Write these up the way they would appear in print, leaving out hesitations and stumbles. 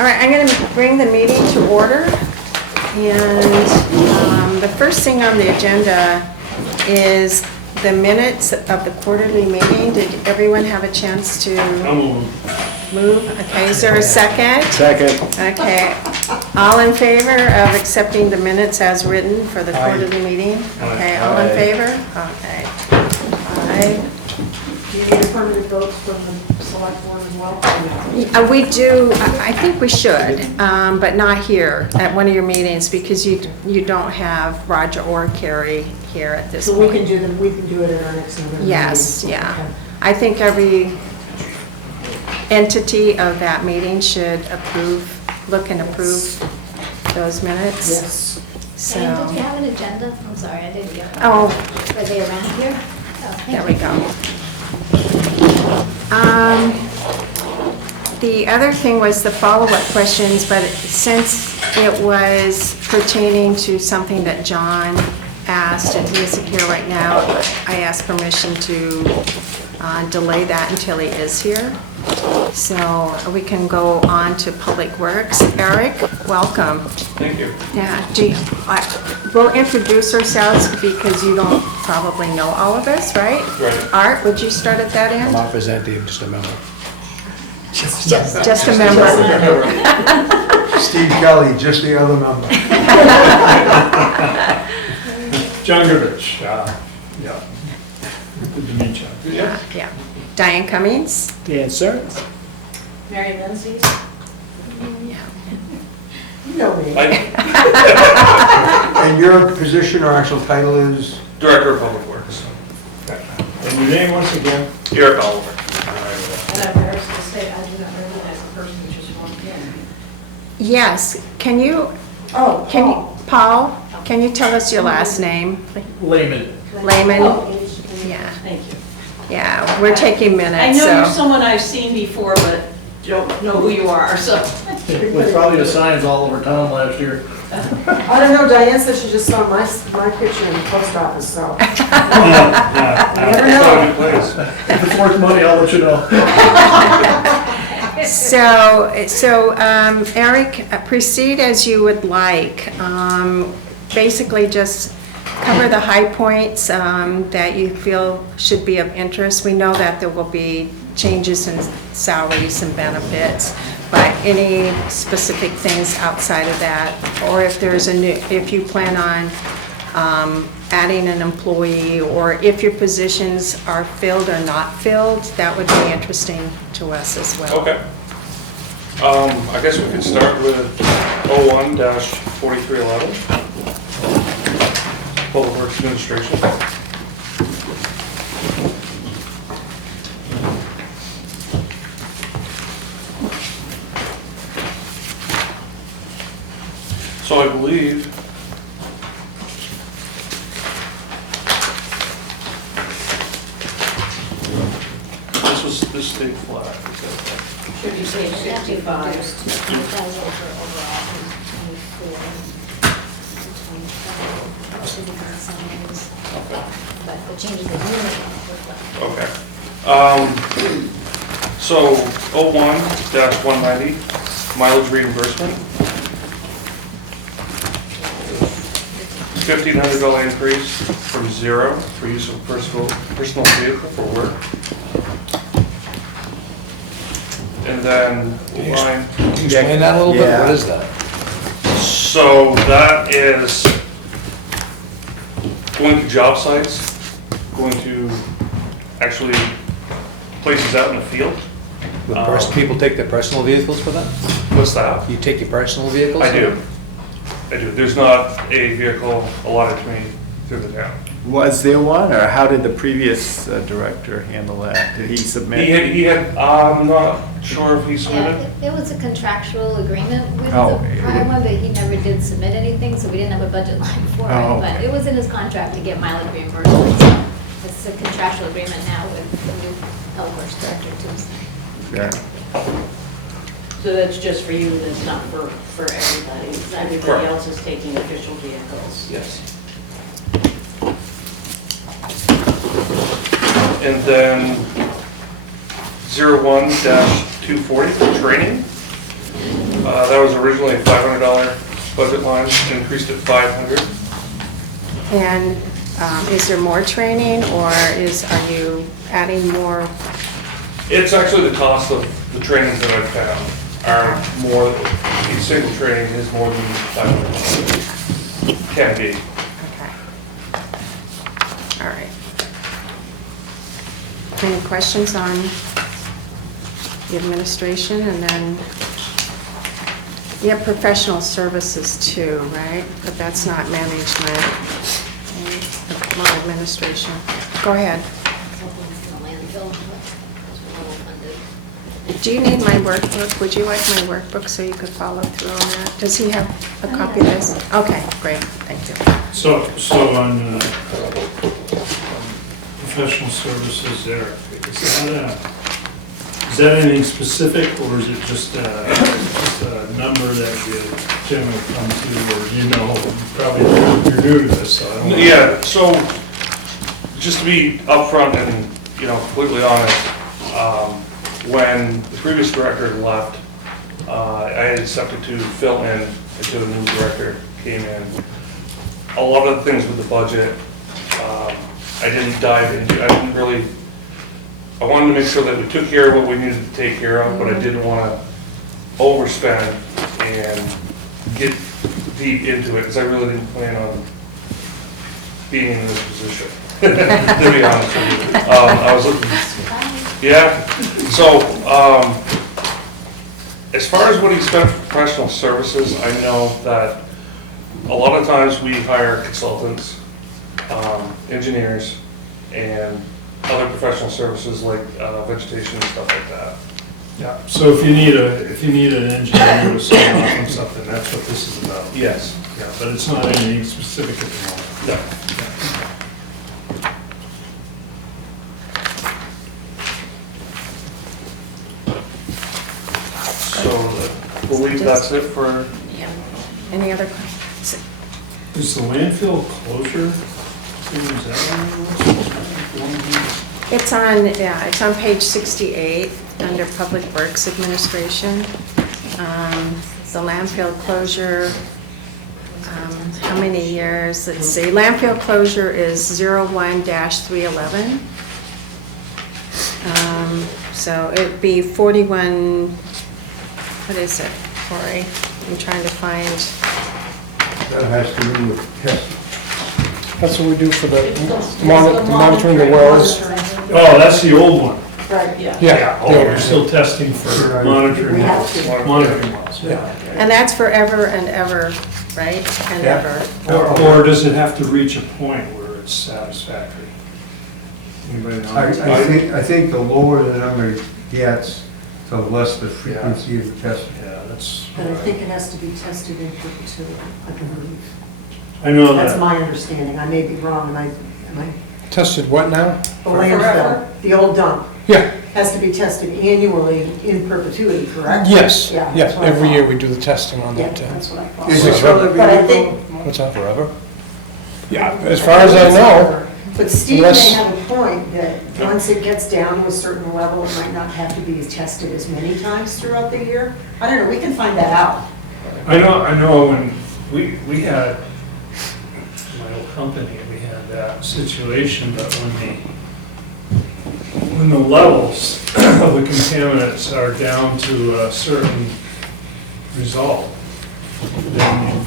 All right, I'm going to bring the meeting to order. And the first thing on the agenda is the minutes of the quarterly meeting. Did everyone have a chance to move? Okay, is there a second? Second. Okay. All in favor of accepting the minutes as written for the quarterly meeting? Okay, all in favor? Okay. Aye. Do you need affirmative votes from the select board as well? We do, I think we should, but not here at one of your meetings because you don't have Roger or Carrie here at this So point. we can do it at our next November meeting? Yes, yeah. Okay. I think every entity of that meeting should look and approve those minutes. Yes. So, Diane, did you have an agenda? I'm sorry, I didn't get that. oh, Were they around here? Oh, thank there we you. go. The other thing was the follow-up questions, but since it was pertaining to something that John asked, and he isn't here right now, I asked permission to delay that until he is here. So we can go on to Public Works. Eric, welcome. Thank you. Yeah, we'll introduce ourselves because you don't probably know all of us, right? Right. Art, would you start at that I'm end? not representative, just a member. Just a member. Steve Kelly, just the other member. John Goodrich, yeah. Good to meet you. Yeah. Diane Cummings? Dan sir. Mary Lindsay? Yeah. You know me. And your position or actual title is? Director of Public Works. And your name once again? Eric Oliver. And I'm embarrassed to say, I do not recognize the person who just walked in. Yes, can you, Oh, Paul, can you tell us your last name? Layman. Layman? Oh, Yeah. thank you. Yeah, we're taking I minutes, know you're so. someone I've seen before, but don't know who you are, so. With probably the signs all over town last year. I don't know, Diane said she just saw my picture in the post office, so. You never know. If it's worth money, I'll let you know. So, Eric, proceed as you would like. Basically, just cover the high points that you feel should be of interest. We know that there will be changes in salaries and benefits, but any specific things outside of that, or if you plan on adding an employee, or if your positions are filled or not filled, that would be interesting to us as well. Okay. I guess we could start with 01-4311. Public Works Administration. So I believe this state flag. Is that Should be page 65. That was over overall, 24, 25, but the changes that you made reflect. Okay. So 01-190, mileage reimbursement. $1,500 increase from zero for use of personal vehicle for work. And then line. Can you explain that a little bit? Yeah. What is that? So that is going to job sites, going to actually places out in the field. People take their personal vehicles for that? What's that? You take your personal vehicles? I do. There's not a vehicle allotted to me through the town. Was there one, or how did the previous director handle that? Did he submit? He had, I'm not sure if he submitted. Yeah, it was a contractual agreement with Oh, the prior one, but he never did submit anything, so we didn't have a budget line for Oh, it. But okay. it was in his contract to get mileage reimbursement, so it's a contractual agreement now with the new Public Works Director too. Yeah. So that's just for you, that's not for everybody. Everybody Correct. else is taking official vehicles. Yes. And then 01-240 for training. That was originally a $500 budget line, increased to $500. And is there more training, or are you adding more? It's actually the cost of the trainings that I've found are more, each single training is more than $500. Can be. Okay. All right. Any questions on the administration? And then you have professional services too, right? But that's not management, right? More administration. Go ahead. Something from the landfill, but it's level funded. Do you need my workbook? Would you like my workbook so you could follow through on that? Does he have a copy of this? Okay, great, thank you. So on professional services there, is that anything specific, or is it just a number that you generally come to, or you're new to this, so I don't know. Yeah, so just to be upfront and, completely honest, when the previous director left, I had accepted to fill in until the new director came in. A lot of the things with the budget, I didn't dive into. I wanted to make sure that we took care of what we needed to take care of, but I didn't want to overspend and get deep into it, because I really didn't plan on being in this position, to be honest with you. I was looking, yeah, so as far as what he spent for professional services, I know that a lot of times we hire consultants, engineers, and other professional services like vegetation and stuff like that. Yeah, so if you need an engineer to sign off on something, that's what this is about. Yes. Yeah, but it's not anything specific at the moment. No. So I believe that's it for. Yeah. Any other questions? Is the landfill closure, is that on the list? It's on page 68, under Public Works Administration. The landfill closure, how many years? Let's see, landfill closure is 01-311. So it'd be 41, what is it, Corey? I'm trying to find. That has to do with testing. That's what we do for the monitoring the wells. Oh, that's the old one. Right, Yeah. Oh, we're still testing for monitoring We have wells. to. Monitoring wells. Yeah. And that's forever and ever, right? And Yeah. ever. Or does it have to reach a point where it's satisfactory? Anybody know? I think the lower the number gets, the less the frequency of the testing. Yeah, that's. But I think it has to be tested in perpetuity, I believe. I know That's that. my understanding, I may be wrong, am I? Tested what now? The landfill, the old dump, Yeah, has to be tested annually in perpetuity, correct? yes, Yeah, yeah, that's what I every year thought. we do the testing on Yeah, that. that's what I thought. Is it Forever. still But I think. What's that, forever? Yeah, as far as I know, But Steve Unless- may have a point that once it gets down to a certain level, it might not have to be tested as many times throughout the year. I don't know, we can find that out. I know when we had, my old company, we had that situation, but when the levels of the contaminants are down to a certain result, then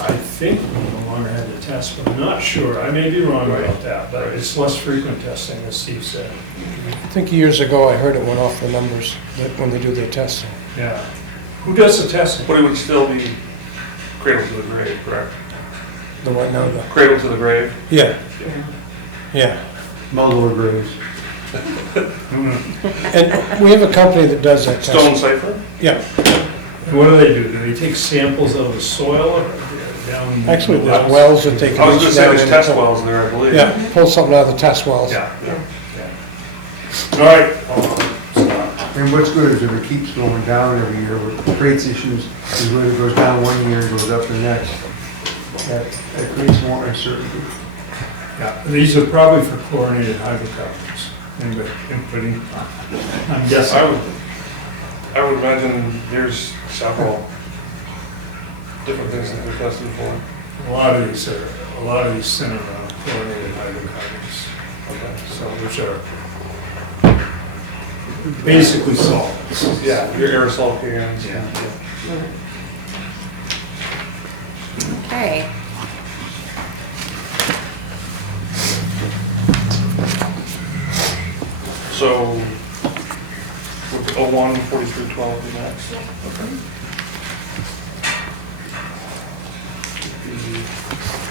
I think we no longer had to test, but I'm not sure. I may be wrong about that, but it's less frequent testing, as Steve said. I think years ago I heard it went off the numbers when they do their testing. Yeah. Who does the testing? But it would still be cradle to the grave, correct? The what now? Cradle to the grave? Yeah, yeah. Muddler graves. And we have a company that does that Stone testing. cipher? Yeah, And what do? Do they take samples of the soil or down? actually, there's wells that they I can was gonna reach say down there's and test pull. wells there, I believe. Yeah, pull something out of the test wells. Yeah. All right. And what's good is if it keeps going down every year, what creates issues is when it goes down one year and goes up the next. That creates more uncertainty. Yeah, these are probably for chlorinated hydrocarbons. Anybody, I'm guessing. I would imagine there's several different things that they're testing for. A lot of these center chlorinated hydrocarbons, Okay. so which are basically solvents. Yeah, your aerosol cans. Yeah. Okay. So, would 01, 4312 be next? Okay.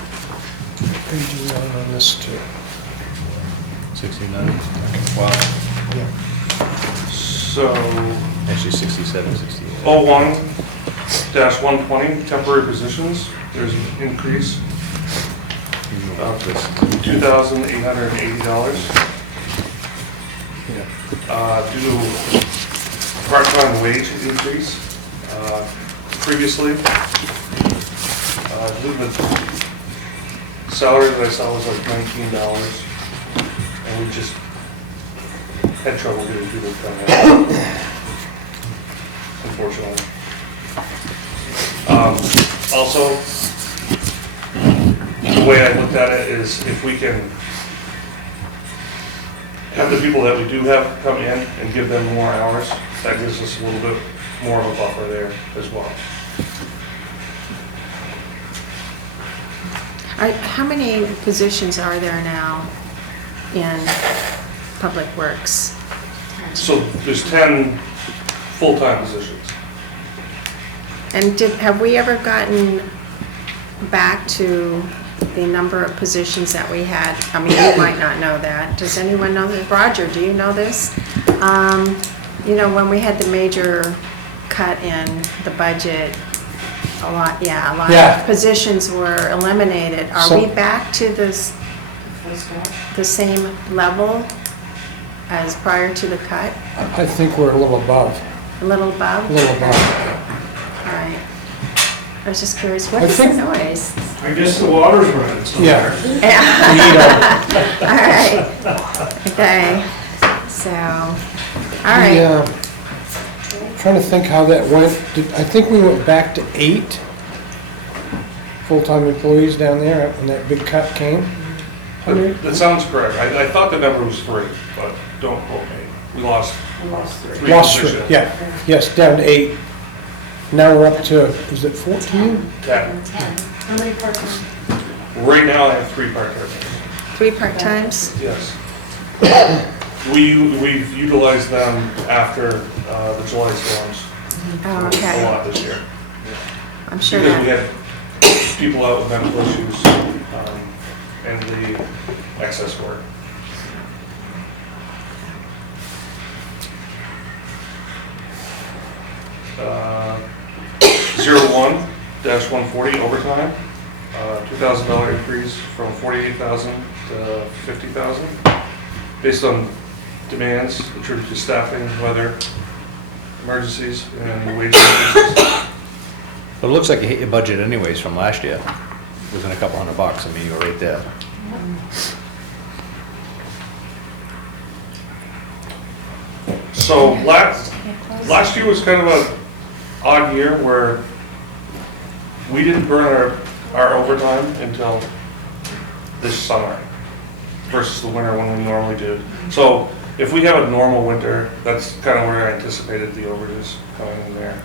Page is on this too. 69? Wow, So, actually 67, 68. 01-120, temporary positions, there's an increase of $2,880. Due to part-time wage increase. Previously, due to the salary that I saw was like $19, and we just had trouble getting people to come in, unfortunately. Also, the way I looked at it is if we can have the people that we do have come in and give them more hours, that gives us a little bit more of a buffer there as well. How many positions are there now in Public Works? So there's 10 full-time positions. And have we ever gotten back to the number of positions that we had? I mean, you might not know that. Does anyone know this? Roger, do you know this? You know, when we had the major cut in the budget, a lot Yeah. of positions were eliminated. Are So- we back to this, the same level as prior to the cut? I think we're a little above, A little above? a little above. All right. I was just curious, what I is the think- noise? I guess the water's running somewhere. Yeah. We need All right. Okay. So, all right. Trying to think how that went. I think we went back to 8 full-time employees down there when that big cut came. That sounds correct. I thought the number was 3, but don't quote me. We lost 3 Lost 3, positions. yeah. Yes, down to 8. Now we're up to, is it 14? 10. 10. How many part-time? Right now I have 3 part-time. 3 part-times? Yes. We've utilized them after the July storms. Oh, A okay. lot this year. I'm sure Because we that, had people out with medical issues and the excess work. Uh, 01-140 overtime, $2,000 increase from 48,000 to 50,000, based on demands attributed to staffing, weather, emergencies, and wage increases. But it looks like you hit your budget anyways from last year, within a couple $100. I mean, you were right there. So last year was kind of a odd year where we didn't burn our overtime until this summer versus the winter when we normally do. So if we have a normal winter, that's kind of where I anticipated the overages coming in there.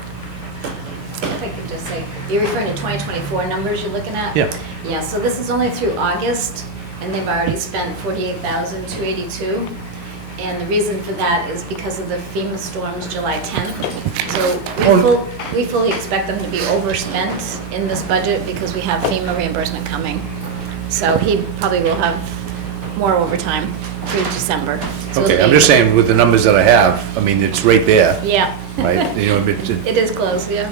If I could just say, you're referring to 2024 numbers you're looking at? Yeah. Yeah, so this is only through August, and they've already spent $48,282. And the reason for that is because of the FEMA storms July 10th. So we fully expect them to be overspent in this budget because we have FEMA reimbursement coming. So he probably will have more overtime through December. So Okay, it'll I'm be- just saying, with the numbers that I have, I mean, it's right there, Yeah. right? You know, it's- It is close, yeah,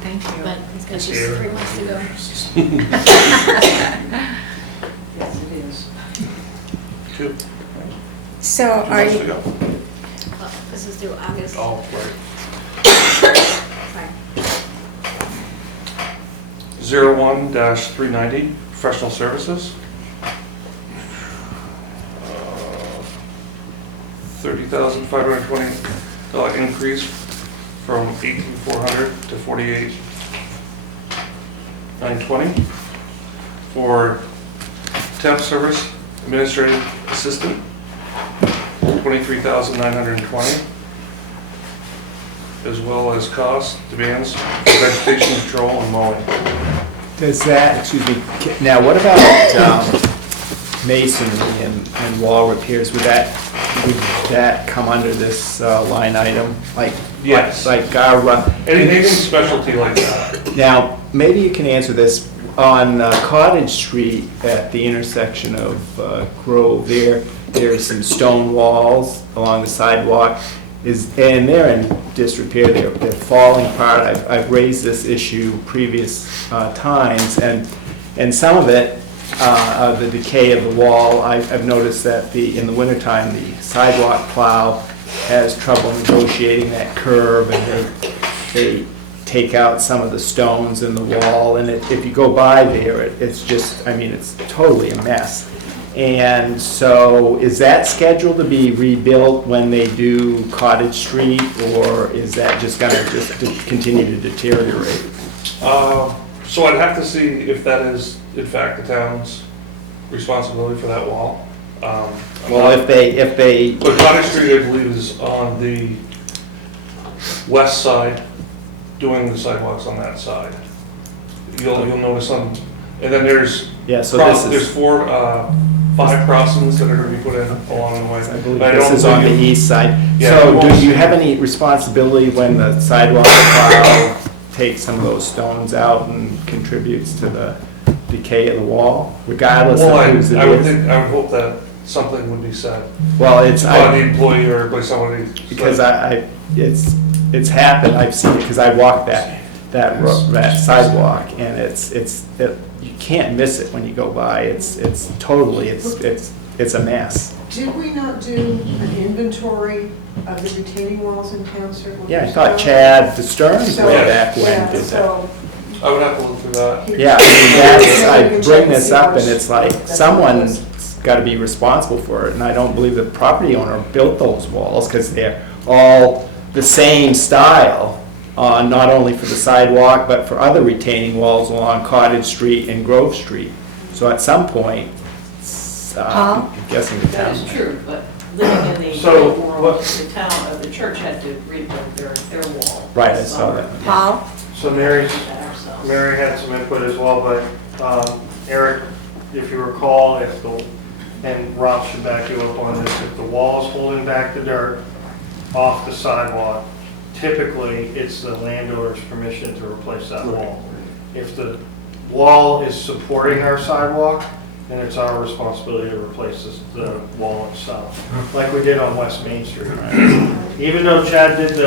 thank you. but it's just 3 months to go. Yes, it is. 2 So are months to you, go. Well, this is through August. Oh, right. Sorry. 01-390, professional services. 30,520. increase from 18,400 to 48,920 for temp service administrative assistant, 23,920, as well as cost demands for vegetation control and mowing. Does that, excuse me, now what about masonry and wall repairs? Would that come under this line item? Yes. Like our, Anything specialty like that. now, maybe you can answer this. On Cottage Street at the intersection of Grove, there's some stone walls along the sidewalk, and they're in disrepair, they're falling apart. I've raised this issue previous times, and some of it, the decay of the wall, I've noticed that in the wintertime, the sidewalk plow has trouble negotiating that curve, and they take out some of the stones in the wall, and if you go by there, it's just, I mean, it's totally a mess. And so, is that scheduled to be rebuilt when they do Cottage Street, or is that just gonna continue to deteriorate? So I'd have to see if that is, in fact, the town's responsibility for that wall. Well, if they, But Cottage Street, I believe, is on the west side, doing the sidewalks on that side. You'll notice some, and then there's, yeah, so this there's is, 5 crossings that are gonna be put in along the way. I believe But I this don't is on the believe- east side. Yeah, So, it won't do you see- have any responsibility when the sidewalk plow takes some of those stones out and contributes to the decay of the wall, regardless Well, of whose it I would is? think, I would hope that something would be said Well, it's, by the employee or by somebody. because it's happened, I've seen it, because I walk that sidewalk, and you can't miss it when you go by, it's totally, it's a mess. Did we not do an inventory of the retaining walls in town several Yeah, I years thought ago? Chad the Stearns So- way back when yeah, did that. so I would have to look through that. Yeah, I mean, I You can check bring and this see up, where and it's like, that's someone's gotta be responsible for it, and I don't believe the property owner built those walls, because they're all the same style, not only for the sidewalk, but for other retaining walls along Cottage Street and Grove Street. So at some point, I'm guessing the That town. is true, but living in the So, real world, what- the town, the church had to rebuild their wall. Right, I this saw summer. that. Paul? So We Mary did that ourselves. had some input as well, but Eric, if you recall, and Rob should back you up on this, if the wall is holding back the dirt off the sidewalk, typically it's the landowner's permission to replace that wall. If the wall is supporting our sidewalk, then it's our responsibility to replace the wall itself, like we did on West Main Street. Even though Chad did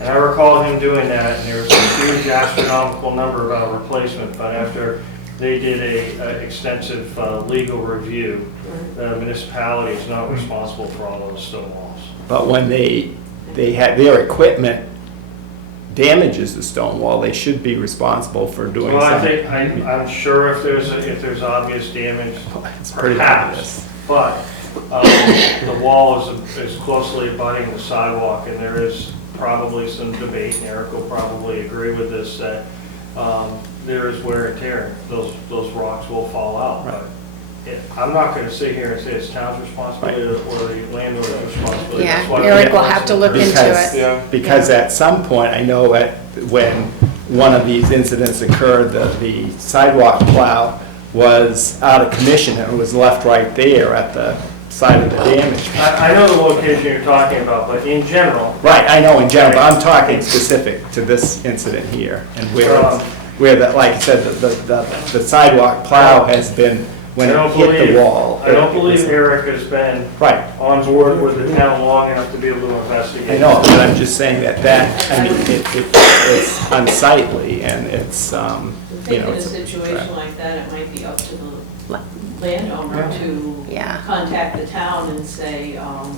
and I recall him doing that, and there was a huge astronomical number about replacement, but after they did a extensive legal review, the municipality is not responsible for all those stone walls. But when they had, their equipment damages the stone wall, they should be responsible for doing Well, I something. think, I'm sure if there's obvious damage, It's pretty perhaps, obvious. but the wall is closely abutting the sidewalk, and there is probably some debate, and Eric will probably agree with this, that there is wear and tear. Those rocks will fall out. Right. But I'm not going to sit here and say it's town's responsibility or the landlord's responsibility. That's Yeah, why Eric we- will have to look into Because- it. Yeah. Because at some point, I know when one of these incidents occurred, the sidewalk plow was out of commission, and it was left right there at the site of the damage. I know the location you're talking about, but in general, Right, I know in general, but I'm talking specific to this incident here, and where the, like I said, the sidewalk plow has been, when I it don't hit believe, the wall. I don't believe Eric has been Right, on board with the town long enough to be able to investigate. I know, but I'm just saying I mean, it's unsightly, and it's, I you think know. in a it's situation like that, it might be up to the landowner to Yeah. contact the town and say, you know,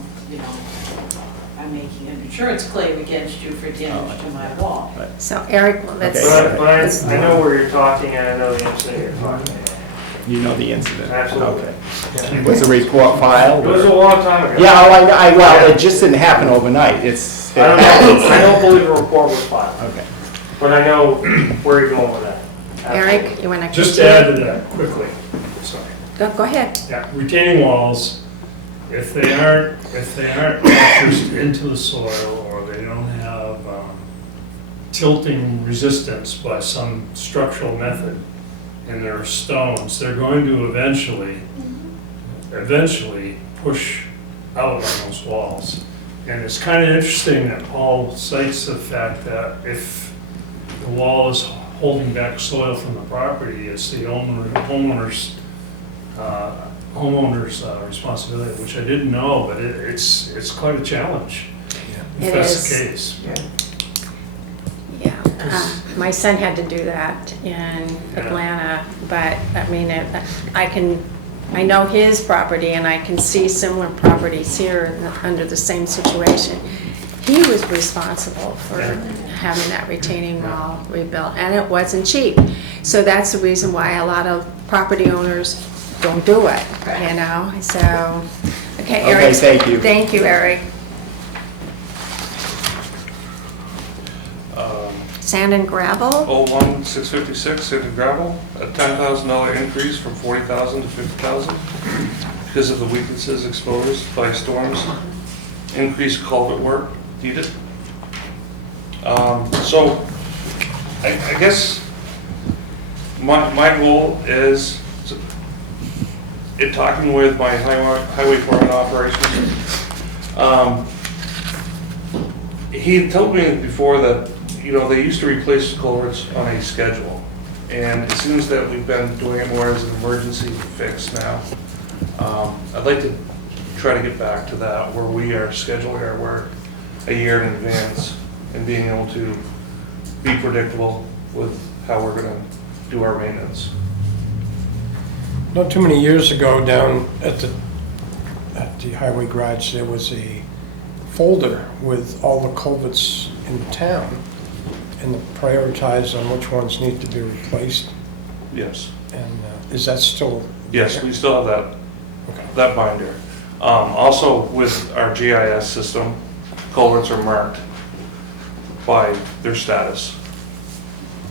I'm making an insurance claim against you for damage to my wall. So Eric, let's, Okay. But I know where you're talking, and I know the incident you're talking about. You know the incident? Absolutely. Okay. Was a report filed? It was a or- long time ago. Yeah, well, well, it just didn't happen overnight. It's, I don't believe a report was filed, Okay. but I know where you're going with that. Eric, you want to? Just to add to that quickly, sorry. Go ahead. Yeah, retaining walls, if they aren't pushed into the soil or they don't have tilting resistance by some structural method and they're stones, they're going to eventually push out on those walls. And it's kind of interesting that Paul cites the fact that if the wall is holding back soil from the property, it's the homeowner's responsibility, which I didn't know, but it's quite a challenge. If It that's the is. case. Yeah, my son had to do that in Atlanta, but I mean, I know his property and I can see similar properties here under the same situation. He was responsible for having that retaining wall rebuilt, and it wasn't cheap. So that's the reason why a lot of property owners don't do it, you know, so. Okay, Eric. Okay, thank you. Thank you, Eric. Sand and gravel? 01656, sand and gravel, a $10,000 increase from $40,000 to $50,000 because of the weaknesses exposed by storms. Increased culvert work needed. So I guess my goal is, in talking with my highway foreman operations, he told me before that, you know, they used to replace culverts on a schedule. And it seems that we've been doing it more as an emergency fix now. I'd like to try to get back to that, where we are scheduling our work a year in advance and being able to be predictable with how we're gonna do our maintenance. Not too many years ago, down at the highway garage, there was a folder with all the culverts in the town and prioritize on which ones need to be replaced. Yes. And is that still? Yes, we still have that, Okay. that binder. Also with our GIS system, culverts are marked by their status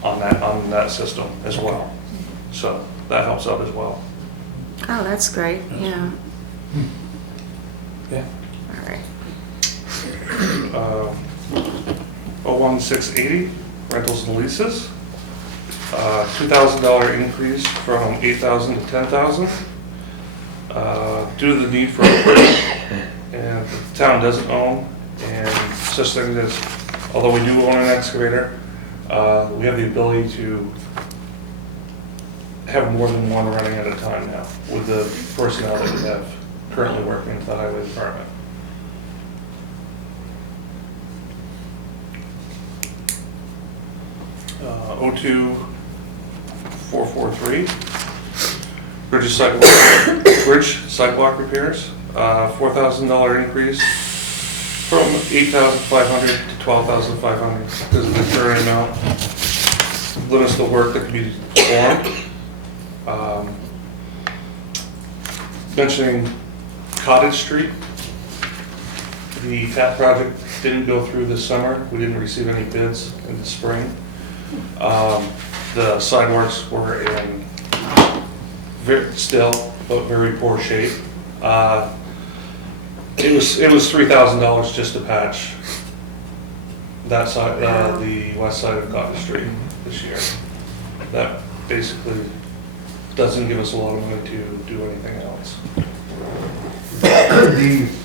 on that system as well. So that helps out as well. Oh, that's great, yeah, Yeah. all right. 01680, rentals and leases. $2,000 increase from 8,000 to 10,000. Due to the need for equipment, and the town doesn't own, and such things as, although we do own an excavator, we have the ability to have more than one running at a time now with the personnel that we have currently working at the highway department. Uh, 02443, bridge sidewalk repairs, $4,000 increase from $8,500 to $12,500 because of the current amount limits the work that can be performed. Mentioning Cottage Street, the TAP project didn't go through this summer. We didn't receive any bids in the spring. The sidewalks were in still, but very poor shape. It was $3,000 just to patch that side, the west side of Cottage Street this year. That basically doesn't give us a lot of money to do anything else.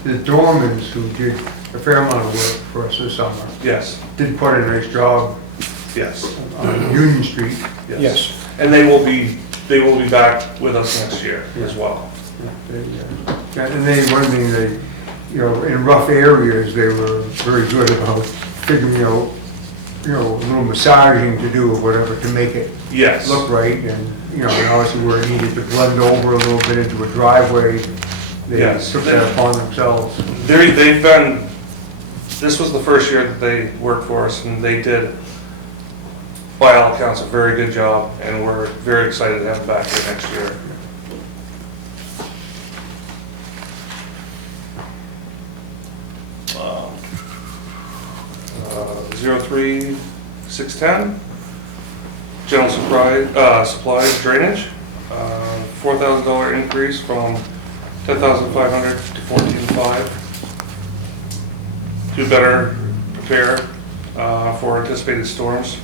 The doormans who did a fair amount of work for us this summer Yes, did quite a nice job yes, on Union Street. yes. And they will be back with us next year as well. And they, one thing they, you know, in rough areas, they were very good about figuring out, you know, a little massaging to do or whatever to make it Yes. look right. And, you know, and obviously where it needed to blend over a little bit into a driveway, they Yes. took that upon themselves. They've been, this was the first year that they worked for us, and they did, by all accounts, a very good job, and we're very excited to have them back here next year. 03-610. General supplies drainage, $4,000 increase from $10,500 to $14,500 to better prepare for anticipated storms.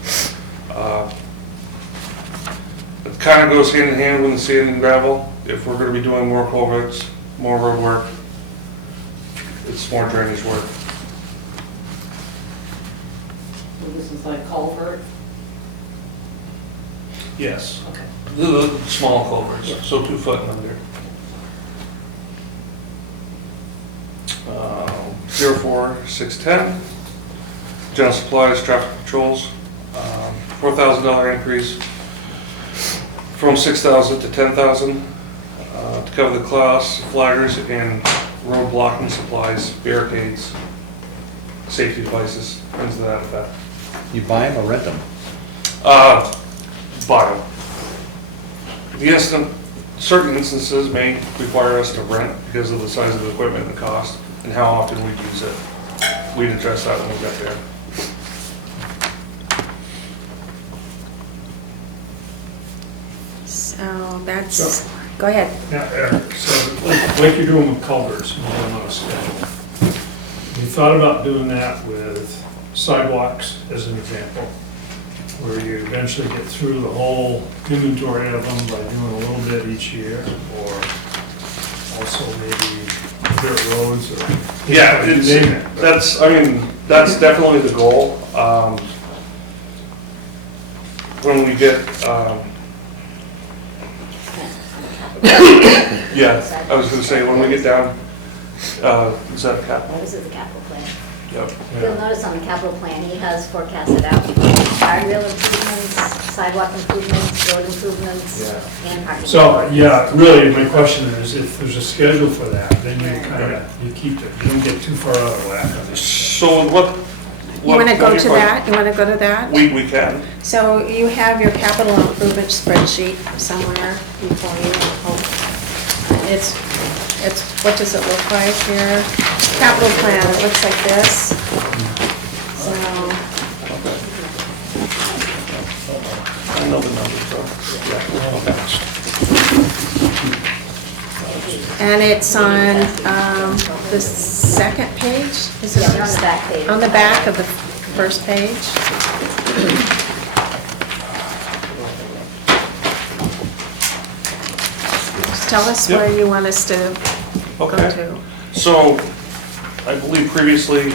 It kind of goes hand in hand with the sand and gravel. If we're going to be doing more culverts, more road work, it's more drainage work. So this is like culvert? Yes. Okay. The small culverts, so 2 foot and under. 04-610, general supplies, traffic patrols, $4,000 increase from $6,000 to $10,000 to cover the class, flaggers, and road blocking supplies, barricades, safety devices, things to that effect. You buy them or rent them? Buy them. Certain instances may require us to rent because of the size of the equipment and the cost and how often we use it. We'd address that when we got there. So that's, go ahead. Yeah, Eric, so like you're doing with culverts, you're doing on a schedule. You thought about doing that with sidewalks as an example, where you eventually get through the whole inventory of them by doing a little bit each year, or also maybe dirt roads or. Yeah, you name it. that's definitely the goal. When we get, yeah, I was gonna say, when we get down, is that cap? This is the capital plan. Yep. You'll notice on the capital plan, he has forecasted out guardrail improvements, sidewalk improvements, road improvements, and parking. So, yeah, really, my question is, if there's a schedule for that, then you kind of, you keep it, you don't get too far out of whack on this. So what? You want to go to that? You want to go to that? We can. So you have your capital improvement spreadsheet somewhere before you. It's, what does it look like here? Capital plan, it looks like this. So, I know the numbers, so, and it's on the second page? Is it Yeah, on the back page. on the back of the first page? Just tell us Yep. where you want us to go Okay. to. So, I believe previously,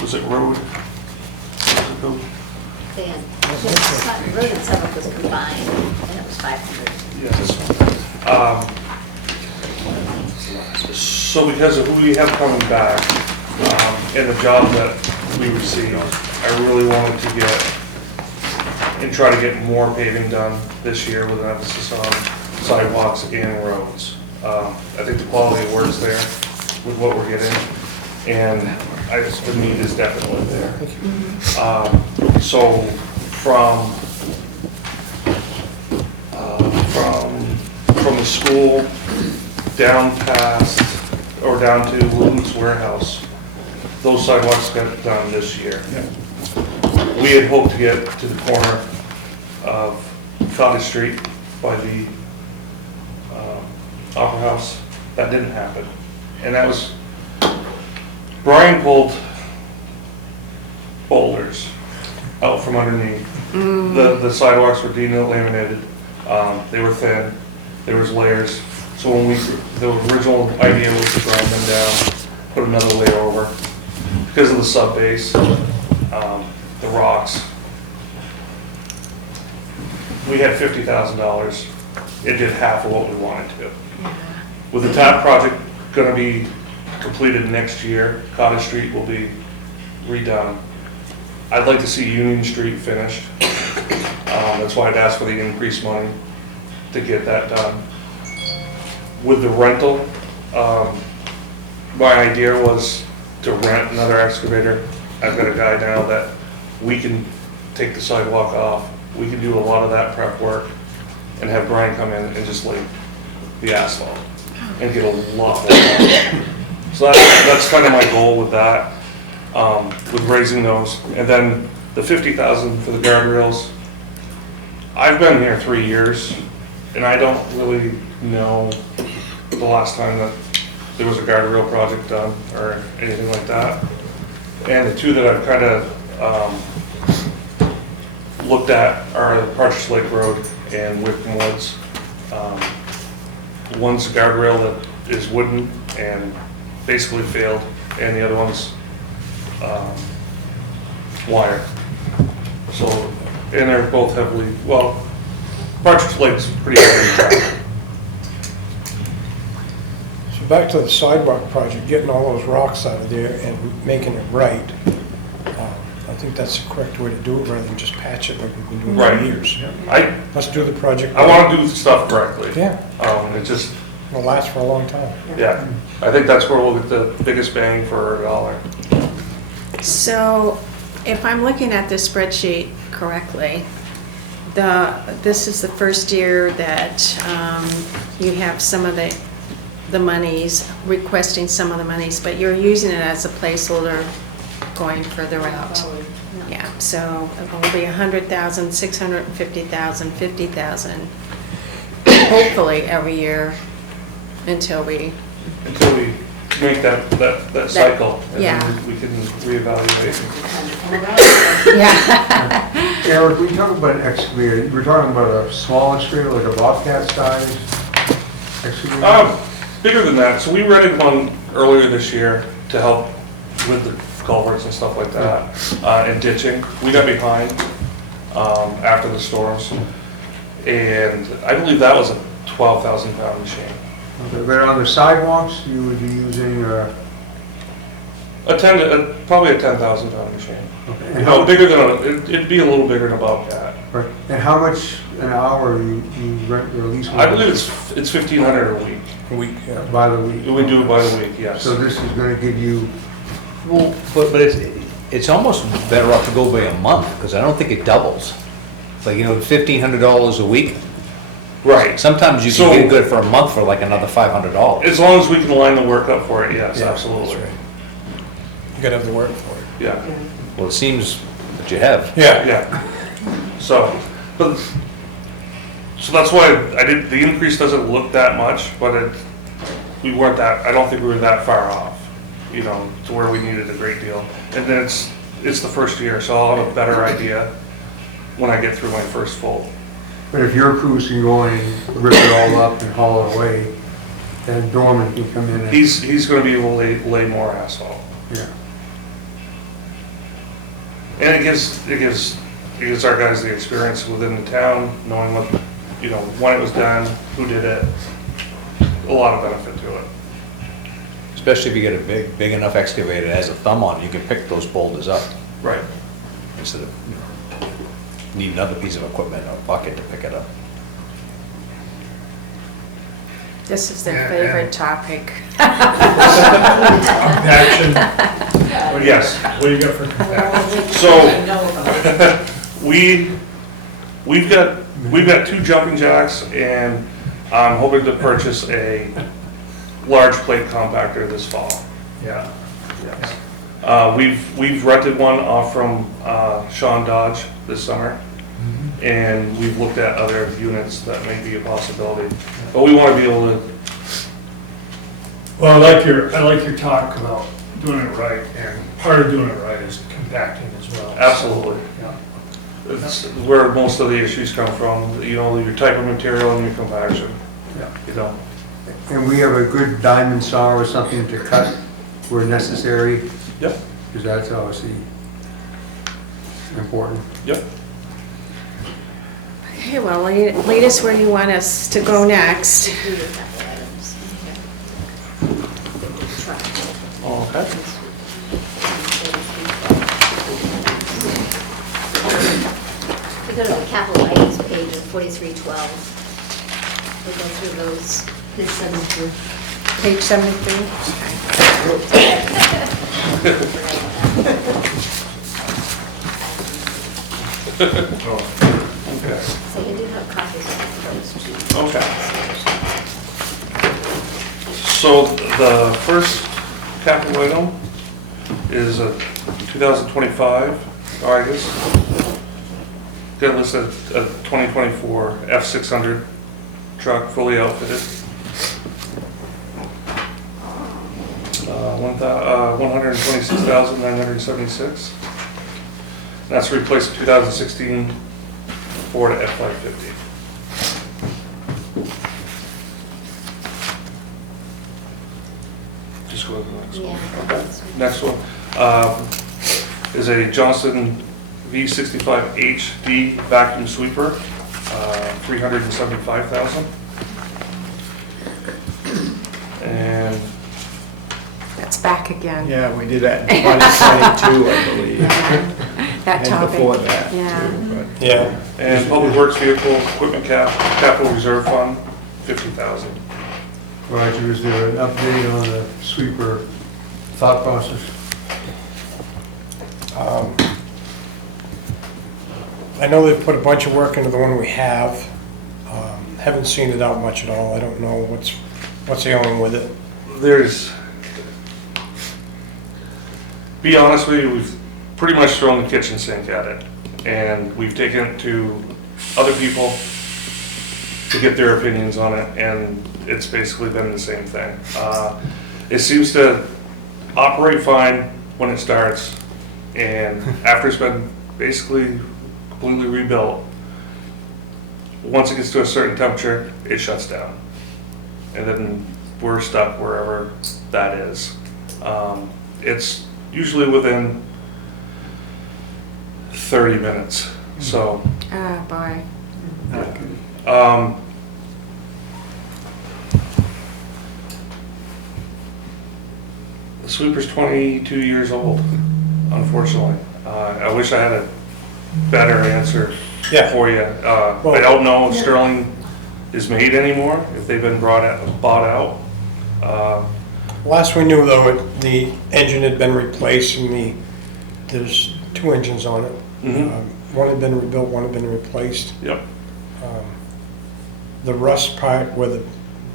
was it road? Road and seventh was combined, and it was 500. Yes. So because of who we have coming back, and the job that we received, I really wanted to get, and try to get more paving done this year with an emphasis on sidewalks and roads. I think the quality of work's there with what we're getting, and the need is definitely there. So from the school down past, or down to Littleton's warehouse, those sidewalks got done this year. We had hoped to get to the corner of Cottage Street by the Opera House. That didn't happen. And that was, Brian pulled boulders out from underneath. The sidewalks were delaminated. They were thin. There was layers. So when the original idea was to grind them down, put another layer over. Because of the sub base, the rocks. We had $50,000. It did half of what we wanted to. With the top project gonna be completed next year, Cottage Street will be redone. I'd like to see Union Street finished. That's why I'd asked for the increased money to get that done. With the rental, my idea was to rent another excavator. I've got a guy now that we can take the sidewalk off. We can do a lot of that prep work and have Brian come in and just lay the asphalt and get a lot more done. So that's kind of my goal with that. with raising those. And then the 50,000 for the guardrails. I've been here 3 years, and I don't really know the last time that there was a guardrail project done or anything like that. And the two that I've kind of looked at are the Partridge Lake Road and Wickham Woods. One's a guardrail that is wooden and basically failed, and the other one's wire. So, and they're both heavily, well, Partridge Lake's pretty heavy traffic. So back to the sidewalk project, getting all those rocks out of there and making it right. I think that's the correct way to do it rather than just patch it like we've been doing Right. for years. I Let's do the project. want to do stuff correctly. Yeah, It just, it'll last for a long time. yeah, I think that's where we'll get the biggest bang for our dollar. So if I'm looking at this spreadsheet correctly, this is the first year that you have some of the monies, requesting some of the monies, but you're using it as a placeholder going further out. Yeah, so it will be 100,000, 650,000, 50,000, hopefully every year until we, Make that cycle, and yeah. then we can reevaluate. yeah. Eric, we talk about an excavator, we're talking about a small excavator, like a Bobcat size excavator? Bigger than that, so we rented one earlier this year to help with the culverts and stuff like that, and ditching. We got behind after the storms, and I believe that was a 12,000 pound machine. Okay, but on the sidewalks, you would be using, Probably a 10,000 pound machine. okay, No, bigger than it'd be a little bigger than a Bobcat. right, and how much an hour you rent or lease? I believe it's 1,500 a week. A week, yeah. By the week? We do it by the week, yes. So this is gonna give you, Well, but it's almost better off to go by a month, because I don't think it doubles. It's like, $1,500 a week. Right. Sometimes you So- can get good for a month for like another $500. As long as we can line the work up for it, yes, Yeah, absolutely. that's right. You gotta have the work for it. Yeah, Well, it seems that you have. yeah. So, so that's why the increase doesn't look that much, but we weren't that, I don't think we were that far off, to where we needed a great deal. And then it's the first year, so I'll have a better idea when I get through my first full. but if your crews can go in and rip it all up and haul it away, then Dorman can come in and, He's gonna be able to lay more asphalt. yeah. And it gives our guys the experience within the town, knowing what, when it was done, who did it. A lot of benefit to it. Especially if you get a big enough excavator that has a thumb on it, you can pick those boulders up Right. instead of need another piece of equipment or a bucket to pick it up. This is their favorite topic. Compaction, Yes. what do you got for compaction? So I know about it. we've got 2 jumping jacks, and I'm hoping to purchase a large plate compactor this fall. Yeah. Yes. We've rented one off from Sean Dodge this summer, and we've looked at other units that may be a possibility. But we want to be able to, Well, I like your talk about doing it right, and part of doing it right is compacting as well. absolutely. Yeah. It's where most of the issues come from, your type of material and your compaction. Yeah. And we have a good diamond saw or something to cut where necessary, Yep, because that's obviously important. yep. Okay, well, lead us where you want us to go next. Do your capital items. Truck. Okay. If you go to the capital items page of 4312, we'll go through those. Page 73. Page 73? Okay. So you do have copies of those too. Okay. So the first capital item is a 2025, August. Got listed a 2024 F600 truck, fully outfitted. 126,976. That's replaced a 2016 Ford F550. Just go to the next one. Yeah. Okay. Next one is a Johnson V65 HD vacuum sweeper, 375,000. And That's back again. Yeah, we did that in 2022, I believe. That And topic. before that, Yeah. too, but- Yeah. And Public Works Vehicle Equipment Capital Reserve Fund, 50,000. Roger, is there an update on the sweeper thought process? I know they've put a bunch of work into the one we have. Haven't seen it out much at all. I don't know what's ailing with it. Be honest with you, we've pretty much thrown the kitchen sink at it. And we've taken it to other people to get their opinions on it, and it's basically been the same thing. It seems to operate fine when it starts, and after it's been basically completely rebuilt, once it gets to a certain temperature, it shuts down. And then we're stuck wherever that is. It's usually within 30 minutes, so. Oh, boy. The sweeper's 22 years old, unfortunately. I wish I had a better answer Yeah. for you. I don't know if Sterling is made anymore, if they've been bought out. Last we knew though, the engine had been replaced and there's two engines on it. Mhm. One had been rebuilt, one had been replaced. Yep. The rust part where the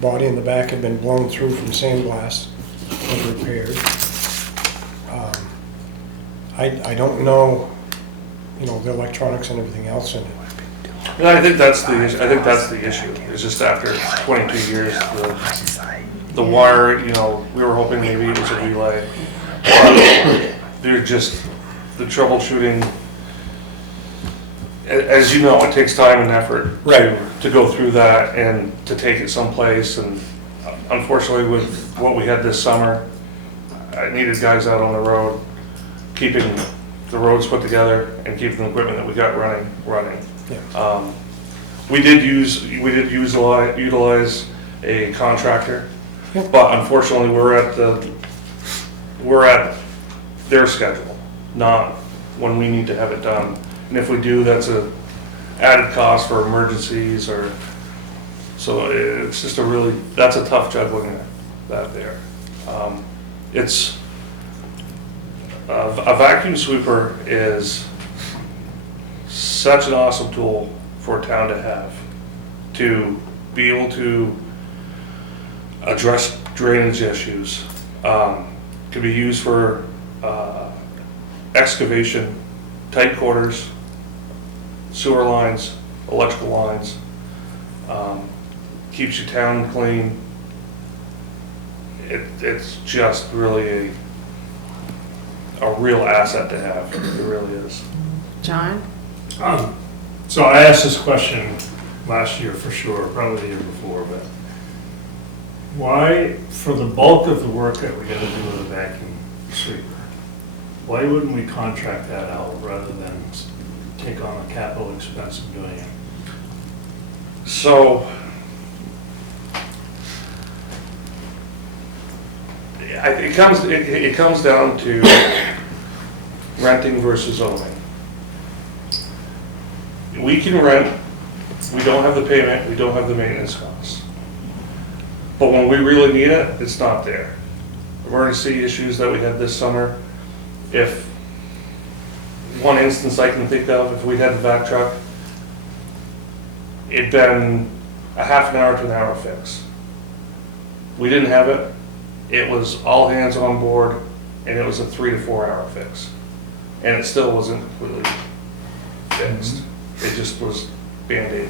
body in the back had been blown through from sandblast was repaired. I don't know, the electronics and everything else in it. And I think that's the issue. It's just after 22 years, the wire, we were hoping maybe it was a relay. They're just, the troubleshooting, as you know, it takes time and effort Right. to go through that and to take it someplace. And unfortunately, with what we had this summer, I needed guys out on the road, keeping the roads put together and keeping the equipment that we got running. Yeah. We did utilize a contractor, but unfortunately, we're at their schedule, not when we need to have it done. And if we do, that's a added cost for emergencies so it's just that's a tough juggling that there. It's, a vacuum sweeper is such an awesome tool for a town to have, to be able to address drainage issues. Could be used for excavation, tight quarters, sewer lines, electrical lines. Keeps your town clean. It's just really a real asset to have. It really is. John? So I asked this question last year for sure, probably the year before, but why, for the bulk of the work that we gotta do with a vacuum sweeper, why wouldn't we contract that out rather than take on the capital expense of doing it? So, it comes down to renting versus owning. We can rent, we don't have the payment, we don't have the maintenance costs. But when we really need it, it's not there. Emergency issues that we had this summer, if, one instance I can think of, if we had the vac truck, it'd been a half an hour to an hour fix. We didn't have it. It was all hands on board and it was a 3 to 4 hour fix. And it still wasn't completely fixed. It just was Band-Aid.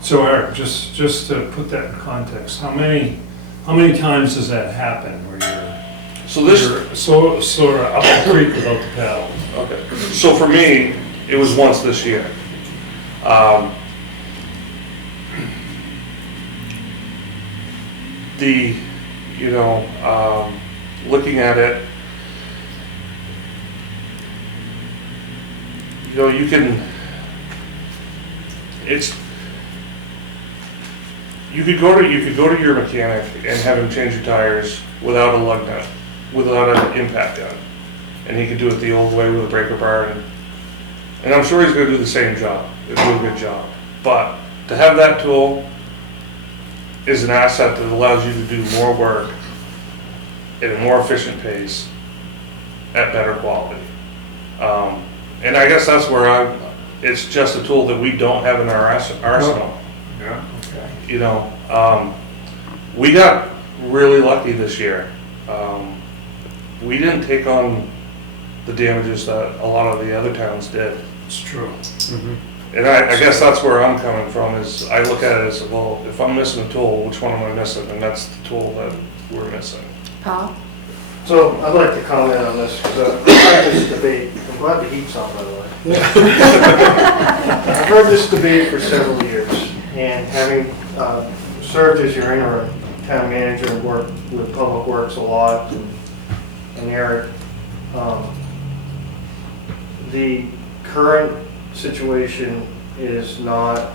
So Eric, just to put that in context, how many times does that happen where So this, you're sort of up the creek without the paddle? okay, so for me, it was once this year. Looking at it, you can, you could go to your mechanic and have him change your tires without a lug nut, without an impact gun. And he could do it the old way with a breaker bar, and I'm sure he's gonna do the same job, he'll do a good job. But to have that tool is an asset that allows you to do more work at a more efficient pace at better quality. And I guess that's where it's just a tool that we don't have in our arsenal. Yeah, okay. We got really lucky this year. We didn't take on the damages that a lot of the other towns did. It's true. And I guess that's where I'm coming from, is I look at it as, well, if I'm missing a tool, which one am I missing? And that's the tool that we're missing. Paul? So I'd like to comment on this, because I've heard this debate, I'm glad the heat's on, by the way. I've heard this debate for several years, and having served as your interim town manager and worked with Public Works a lot, and Eric, the current situation is not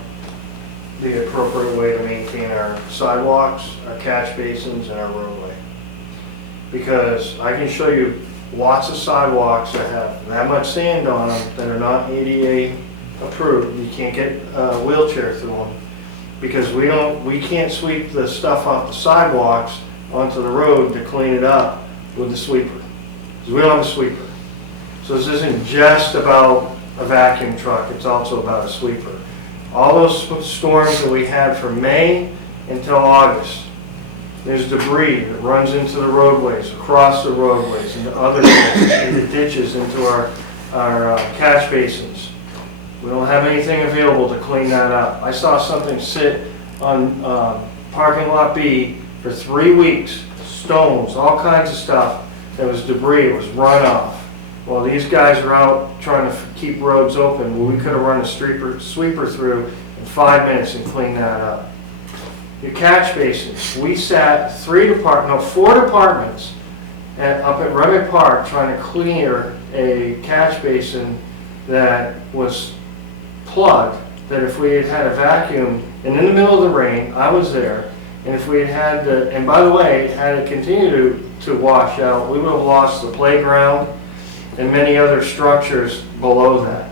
the appropriate way to maintain our sidewalks, our catch basins, and our roadway. Because I can show you lots of sidewalks that have that much sand on them that are not ADA approved. You can't get a wheelchair through them because we can't sweep the stuff off the sidewalks onto the road to clean it up with the sweeper. Because we don't have a sweeper. So this isn't just about a vacuum truck, it's also about a sweeper. All those storms that we had from May until August, there's debris that runs into the roadways, across the roadways, into other things, into ditches, into our catch basins. We don't have anything available to clean that up. I saw something sit on parking lot B for 3 weeks, stones, all kinds of stuff. That was debris, it was runoff. Well, these guys are out trying to keep roads open. Well, we could have run a sweeper through in 5 minutes and cleaned that up. Your catch basins, we sat 4 departments up at Remick Park trying to clear a catch basin that was plugged, that if we had had a vacuum, and in the middle of the rain, I was there, and if we had had and by the way, had it continued to wash out, we would have lost the playground and many other structures below that.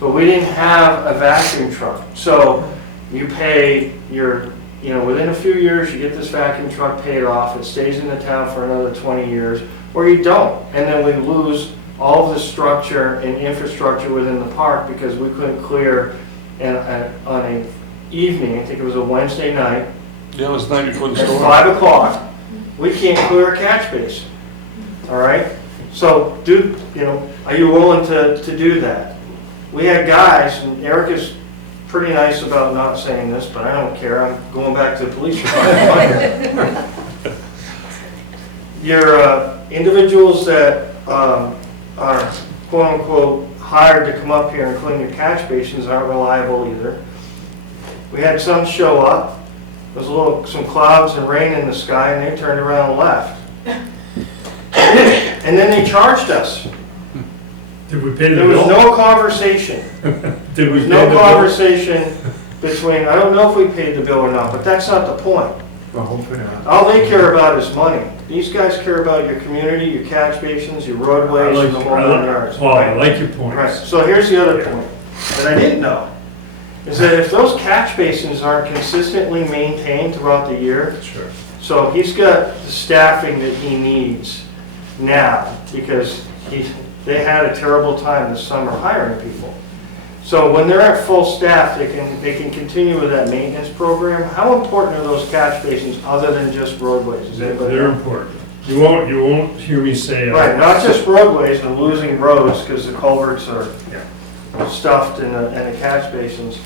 But we didn't have a vacuum truck. So you pay within a few years you get this vacuum truck paid off, it stays in the town for another 20 years, or you don't. And then we lose all of the structure and infrastructure within the park because we couldn't clear on an evening, I think it was a Wednesday night. Yeah, it was the night before the At storm. 5 o'clock, we can't clear a catch basin, all right? So, are you willing to do that? We had guys, and Eric is pretty nice about not saying this, but I don't care, I'm going back to the police department. Your individuals that are quote-unquote hired to come up here and clean your catch basins aren't reliable either. We had some show up, there was some clouds and rain in the sky, and they turned around and left. And then they charged us. Did we pay the There bill? was no conversation. Did we pay No the bill? conversation between, I don't know if we paid the bill or not, but that's not the point. Well, hopefully not. All they care about is money. These guys care about your community, your catch basins, your roadways, and the whole nine yards. Paul, I like your point. Right, so here's the other point that I didn't know, is that if those catch basins aren't consistently maintained throughout the year, Sure. so he's got the staffing that he needs now, because they had a terrible time this summer hiring people. So when they're at full staff, they can continue with that maintenance program. How important are those catch basins other than just roadways? Does anybody They're know? important. You won't hear me say. Right, not just roadways and losing roads because the culverts are Yeah. stuffed in the catch basins,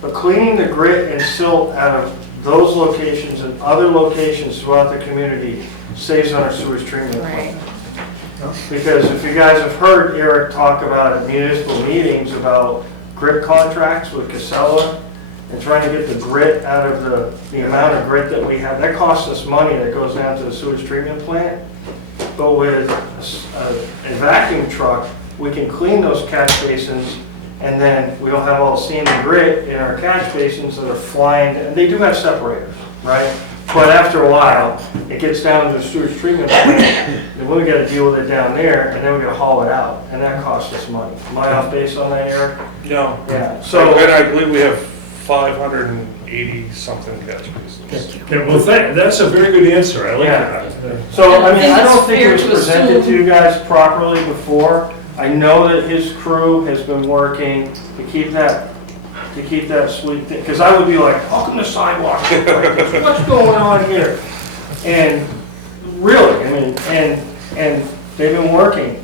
but cleaning the grit and silt out of those locations and other locations throughout the community saves on our sewage treatment plant. Because if you guys have heard Eric talk about at municipal meetings about grit contracts with Casella and trying to get the grit out of the amount of grit that we have, that costs us money that goes down to the sewage treatment plant. But with a vacuum truck, we can clean those catch basins, and then we don't have all the sand and grit in our catch basins that are flying, and they do have separators, right? But after a while, it gets down to the sewage treatment plant, and we gotta deal with it down there, and then we gotta haul it out, and that costs us money. Am I off base on that, Eric? No. Yeah, So, so, and I believe we have 580 something catch basins. Okay, well, that's a very good answer. I like Yeah. that. so, I mean, I think I don't it's think it fair was to presented to assume- you guys properly before. I know that his crew has been working to keep that sweet thing, because I would be like, how come the sidewalks look like this? What's going on here? And really, I mean, and they've been working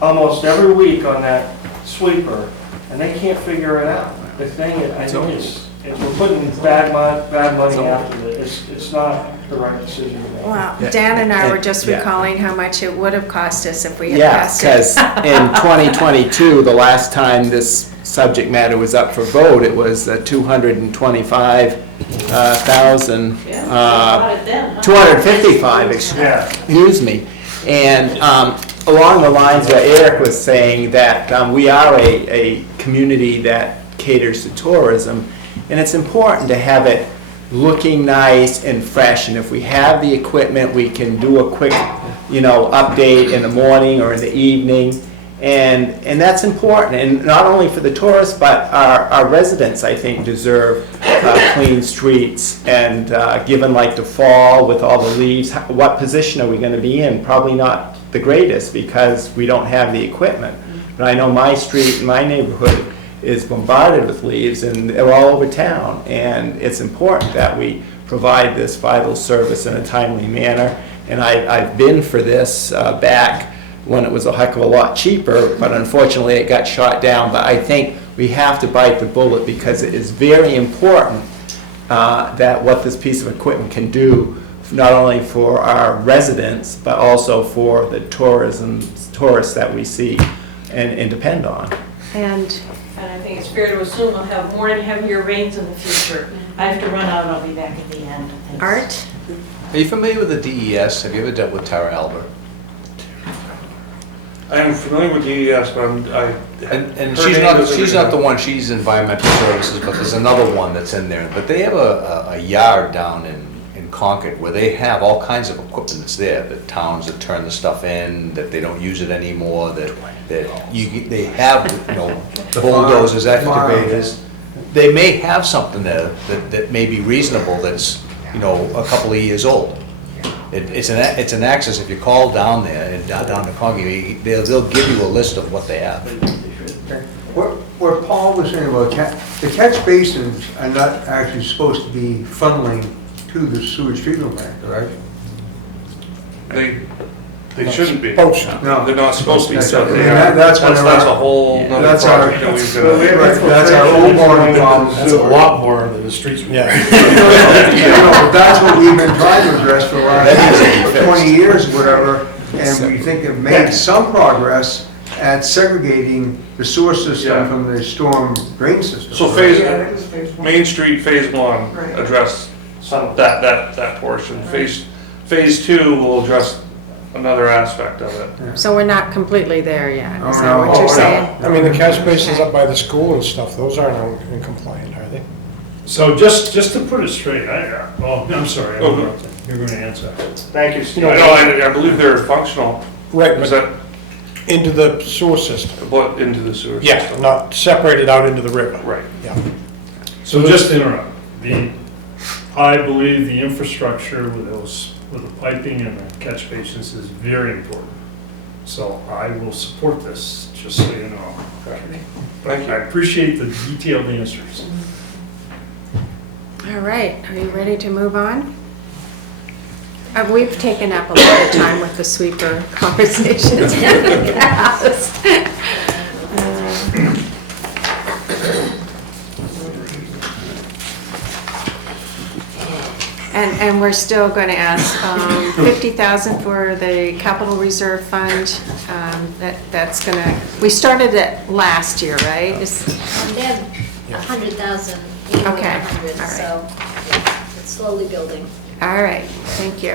almost every week on that sweeper, and they can't figure it out. The thing is, I think it's we're putting bad money after it. It's not the right decision to make. Well, Yeah. Dan and I were And- just yeah. recalling how much it would have cost us if we had Yeah, passed it. because in 2022, the last time this subject matter was up for vote, it was 225,000, Yeah, bought it then, huh? 255, Yeah. excuse me. And along the lines that Eric was saying, that we are a community that caters to tourism, and it's important to have it looking nice and fresh, and if we have the equipment, we can do a quick, update in the morning or in the evening, and that's important, and not only for the tourists, but our residents, I think, deserve clean streets, and given like the fall with all the leaves, what position are we gonna be in? Probably not the greatest, because we don't have the equipment. But I know my street, my neighborhood is bombarded with leaves, and they're all over town, and it's important that we provide this vital service in a timely manner. And I've been for this back when it was a heck of a lot cheaper, but unfortunately it got shot down. But I think we have to bite the bullet, because it is very important that what this piece of equipment can do, not only for our residents, but also for the tourists that we see and depend on. And And I think it's fair to assume we'll have more and heavier rains in the future. I have to run out, I'll be back at the end. Thanks. Art? Are you familiar with the DES? Have you ever dealt with Tara Albert? I am familiar with DES, but And her she's name not, doesn't she's ring not the a- one, she's environmental services, but there's another one that's in there. But they have a yard down in Concord where they have all kinds of equipment that's there, that towns that turn the stuff in, that they don't use it anymore, that they have, bulldozers, excavators. They may have something there that may be reasonable, that's, a couple of years old. It's an access, if you call down there, down to Concord, they'll give you a list of what they have. What Paul was saying about the catch basins are not actually supposed to be funneling to the sewage treatment plant, correct? They shouldn't be. Supposed to. No. They're not supposed to be, That's- so they and are. that's one of That's a our- whole nother That's our- project that we've Right, got. that's our old morning problem. That's a lot more than the streets. Yeah. But that's what we've been trying to address for the last 20 years, whatever, and we think have made some progress at segregating the sewer system Yeah. from the storm drain system. So Main Street Phase 1 Right. addressed that portion. Phase 2 will address another aspect of it. So we're not completely there yet, is Oh, that no. what Oh, you're no. saying? I mean, the catch basins up by the school and stuff, those aren't in compliant, are they? So just to put it straight, I'm sorry, I'm Oh. interrupting. You're going to answer. Thank you, Steve. I believe they're functional. Right, Is but that into the sewer system. what into the sewer Yeah, system? not separated out into the river. Right. Yeah. So just to interrupt, I believe the infrastructure with the piping and the catch basins is very important. So I will support this, just so you know. Thank you. I appreciate the detailed answers. All right, are you ready to move on? We've taken up a lot of time with the sweeper conversations in the past. And we're still going to ask $50,000 for the capital reserve fund. That's going to, we started it last year, right? They have 100,000, annually Okay, 100, all right. so yeah, it's slowly building. All right, thank you.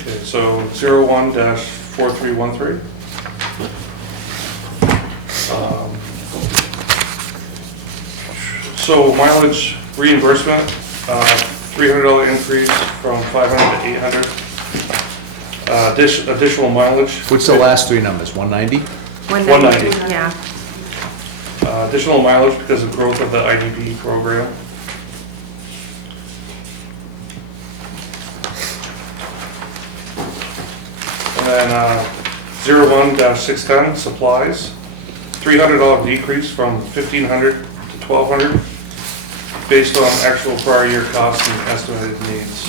Okay, so 01-4313. So mileage reimbursement, $300 increase from 500 to 800. Additional mileage. What's the last three numbers, 190? 190. Yeah. Additional mileage because of growth of the IDP program. And then 01-610, supplies, $300 decrease from 1,500 to 1,200, based on actual prior year costs and estimated needs.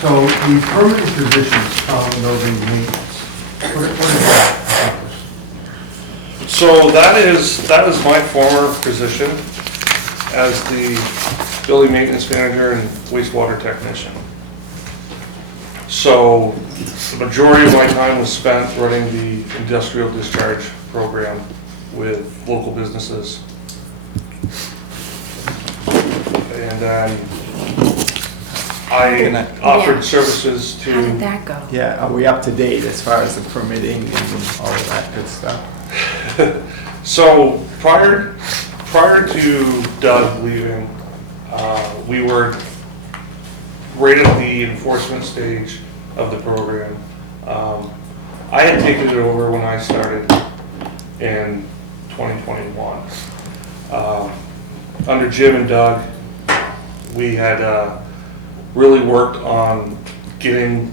So the permanent positions, town building maintenance, what is that encompass? So that is my former position as the building maintenance manager and wastewater technician. So the majority of my time was spent running the industrial discharge program with local businesses. And then I offered services How did to, that go? Yeah, are we up to date as far as the permitting and all of that good stuff? so prior to Doug leaving, we were right at the enforcement stage of the program. I had taken it over when I started in 2021. Under Jim and Doug, we had really worked on getting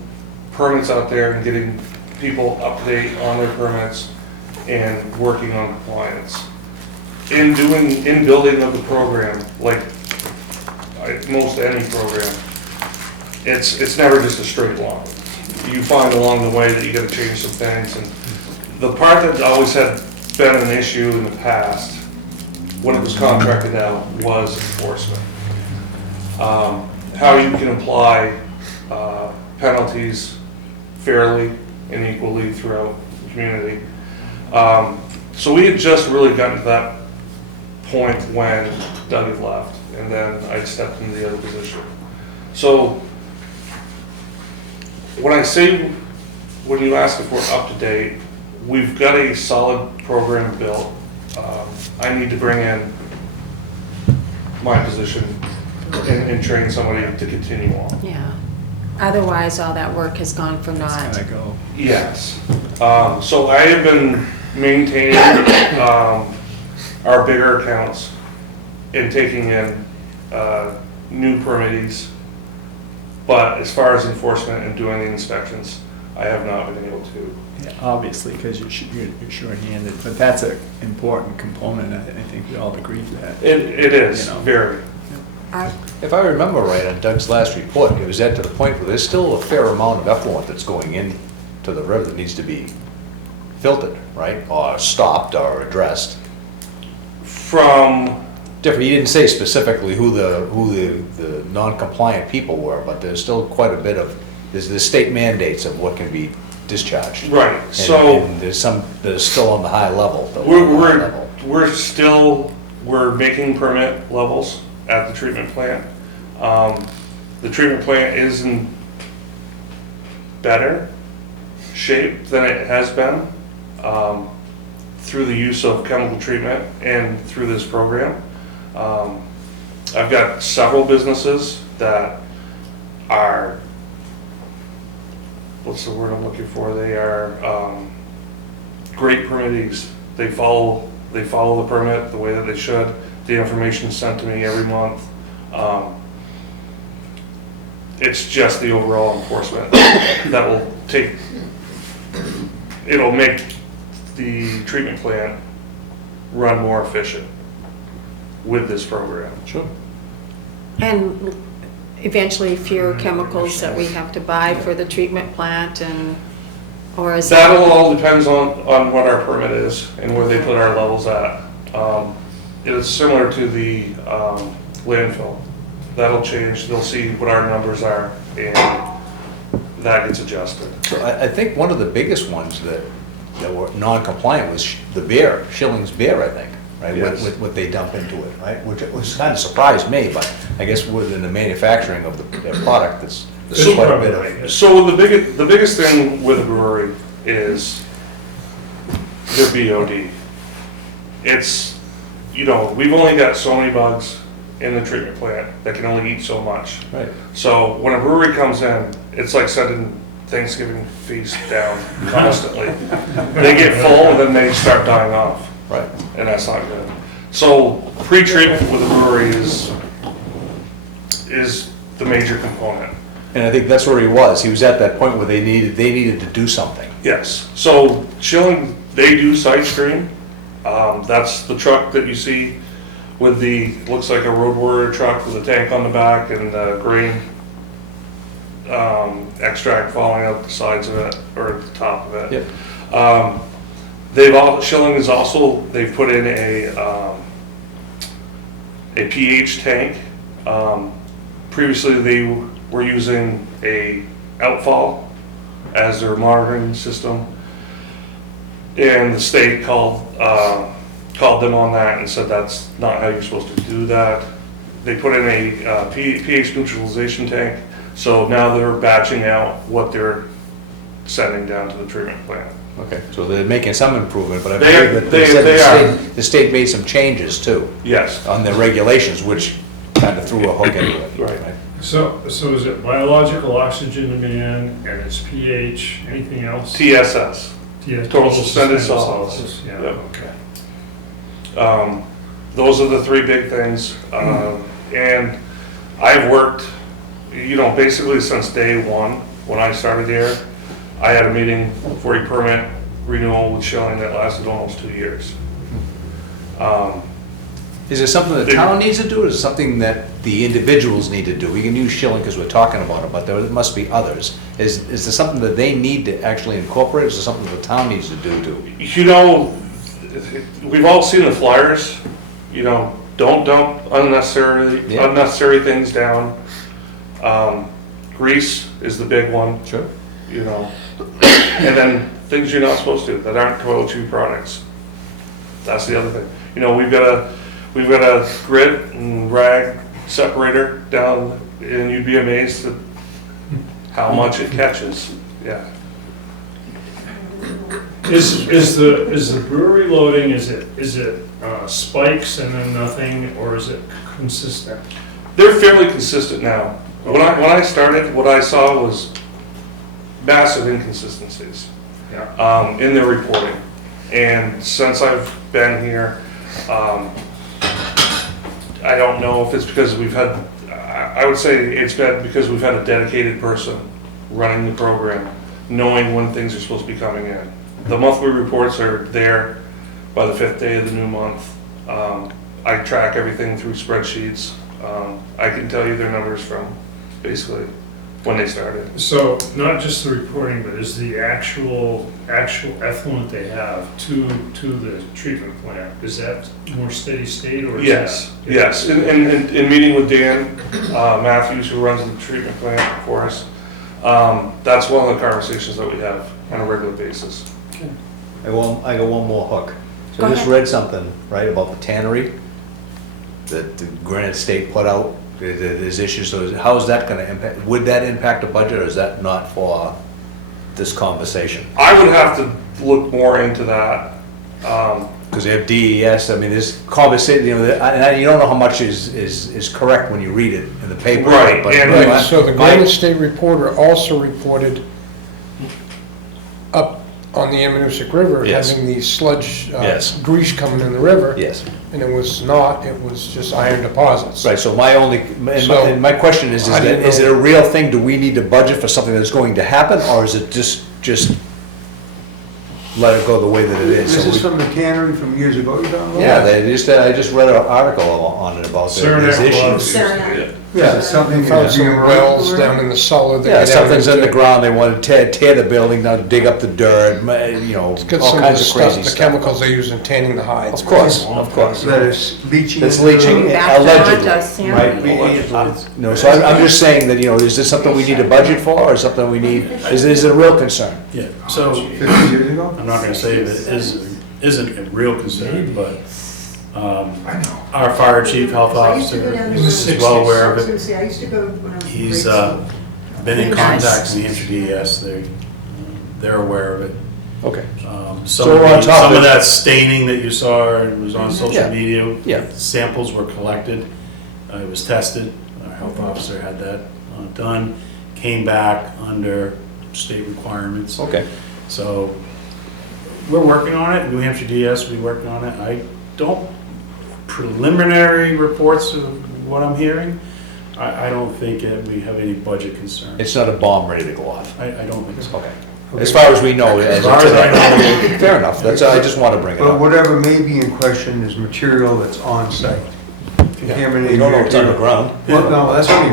permits out there and getting people up to date on their permits and working on compliance. In building of the program, like most any program, it's never just a straight line. You find along the way that you gotta change some things, and the part that always had been an issue in the past, when it was contracted out, was enforcement. How you can apply penalties fairly and equally throughout the community. So we had just really gotten to that point when Doug had left, and then I stepped into the other position. So when you ask if we're up to date, we've got a solid program built. I need to bring in my position and train somebody to continue on. Yeah. Otherwise, all that work has gone for It's naught. gonna go. Yes. So I have been maintaining our bigger accounts and taking in new permittees. But as far as enforcement and doing the inspections, I have not been able to. Yeah, obviously, because you're short-handed, but that's an important component. I think we all agree to that. It is, You know. very. If I remember right on Doug's last report, it was at to the point where there's still a fair amount of effluent that's going into the river that needs to be filtered, right? Or stopped or addressed. From, Different, he didn't say specifically who the non-compliant people were, but there's still quite a bit of, there's the state mandates of what can be discharged. right, And- so and there's some that are still on the high level. the high level. we're making permit levels at the treatment plant. The treatment plant is in better shape than it has been through the use of chemical treatment and through this program. I've got several businesses that are what's the word I'm looking for? They are great permittees. They follow the permit the way that they should. The information is sent to me every month. It's just the overall enforcement that will it'll make the treatment plant run more efficient with this program. Sure. And eventually fewer chemicals that we have to buy for the treatment plant and, or is that? That'll all depends on what our permit is and where they put our levels at. It's similar to the landfill. That'll change, they'll see what our numbers are, and that gets adjusted. So I think one of the biggest ones that were non-compliant was the beer, Schilling's beer, I think, right? Yes. With what they dump into it, right? Which was kind of surprised me, but I guess within the manufacturing of their product, there's quite a bit of. So the biggest thing with a brewery is their BOD. It's, we've only got so many bugs in the treatment plant that can only eat so much. Right. So when a brewery comes in, it's like sending Thanksgiving feast down constantly. They get full and then they start dying off. Right. And that's not good. So pre-treatment with a brewery is the major component. And I think that's where he was. He was at that point where they needed to do something. Yes. So Schilling, they do side stream. That's the truck that you see with looks like a road warrior truck with a tank on the back and the grain extract falling out the sides of it or the top of it. Yep. Schilling is also, they've put in a pH tank. Previously they were using a outfall as their monitoring system, and the state called them on that and said that's not how you're supposed to do that. They put in a pH neutralization tank, so now they're batching out what they're sending down to the treatment plant. Okay, so they're making some improvement, but I They- believe that they said the state made some changes too Yes. on their regulations, which kind of threw a hook into it. Right. So is it biological oxygen demand and it's pH, anything else? TSS. Yeah, Total suspended solids. Yeah, Yep. okay. Those are the three big things. And I've worked, basically since day one, when I started here, I had a meeting for a permit renewal with Schilling that lasted almost 2 years. Is it something the town needs to do, or is it something that the individuals need to do? We can use Schilling because we're talking about it, but there must be others. Is there something that they need to actually incorporate, or is there something the town needs to do too? We've all seen the flyers, don't dump unnecessary things down. Grease is the big one. Sure. And then things you're not supposed to, that aren't toiletry products. That's the other thing. We've got a grit and rag separator down, and you'd be amazed at how much it catches. Yeah. Is the brewery loading, is it spikes and then nothing, or is it consistent? They're fairly consistent now. When I started, what I saw was massive inconsistencies in their reporting. And since I've been here, I don't know if it's because I would say it's been because we've had a dedicated person running the program, knowing when things are supposed to be coming in. The monthly reports are there by the 5th day of the new month. I track everything through spreadsheets. I can tell you their numbers from basically when they started. So not just the reporting, but is the actual effluent they have to the treatment plant, is that more steady state or is Yes, that? yes. In meeting with Dan Matthews, who runs the treatment plant for us, that's one of the conversations that we have on a regular basis. I got one more hook. So Go I just ahead. read something, right, about the tannery that the Granite State put out. There's issues, so how is that gonna impact, would that impact the budget, or is that not for this conversation? I would have to look more into that. Because they have DES, I mean, there's conversation, and you don't know how much is correct when you read it in the paper. Right, but- and- Right, so the Granite State Reporter also reported on the Ammonoosuc River, Yes. having the sludge, Yes. grease coming in the river. Yes. And it was not, it was just iron deposits. Right, so my only, and my question is I didn't is it know- a real thing? Do we need to budget for something that's going to happen, or is it just let it go the way that it is? This So is we- from the cannery from years ago, you're talking about? Yeah, I just read an article on it about these Saranac issues. was- Saranac. Yeah, it's something. They found that's some being wells run- down in the cellar. that Yeah, get down something's in the into- ground, they want to tear the building down, dig up the dirt, all It's got kinds some of the of stuff, crazy the stuff. chemicals they use in tanning the hides. Of course. That is leaching. That's into the- leaching, Back to allegedly, us, yeah. right? No, so I'm just saying that, is this something we need to budget for, or something we need, is it a real concern? Yeah, so 50 years ago? I'm not gonna say that it isn't a real concern, but our fire chief, health I used to go officer down is there. well aware I of was it. gonna say, I used to go when I was in He's grade school. been in Nice. contact with the New Hampshire DES, they're aware of it. Okay. Some So we're on top some of of it. that staining that you saw and was on Yeah. social media. Yeah. Samples were collected, it was tested, our health officer had that done, came back under state requirements. Okay. So, we're working on it, New Hampshire DS will be working on it. I don't, preliminary reports of what I'm hearing, I don't think we have any budget concerns. It's not a bomb ready to go off. I don't think so. Okay. As far as we know, As far as I know. Fair enough, I just want to bring it But up. whatever may be in question is material that's on site. Contaminated. We don't know what's underground, Well, no, that's what I mean,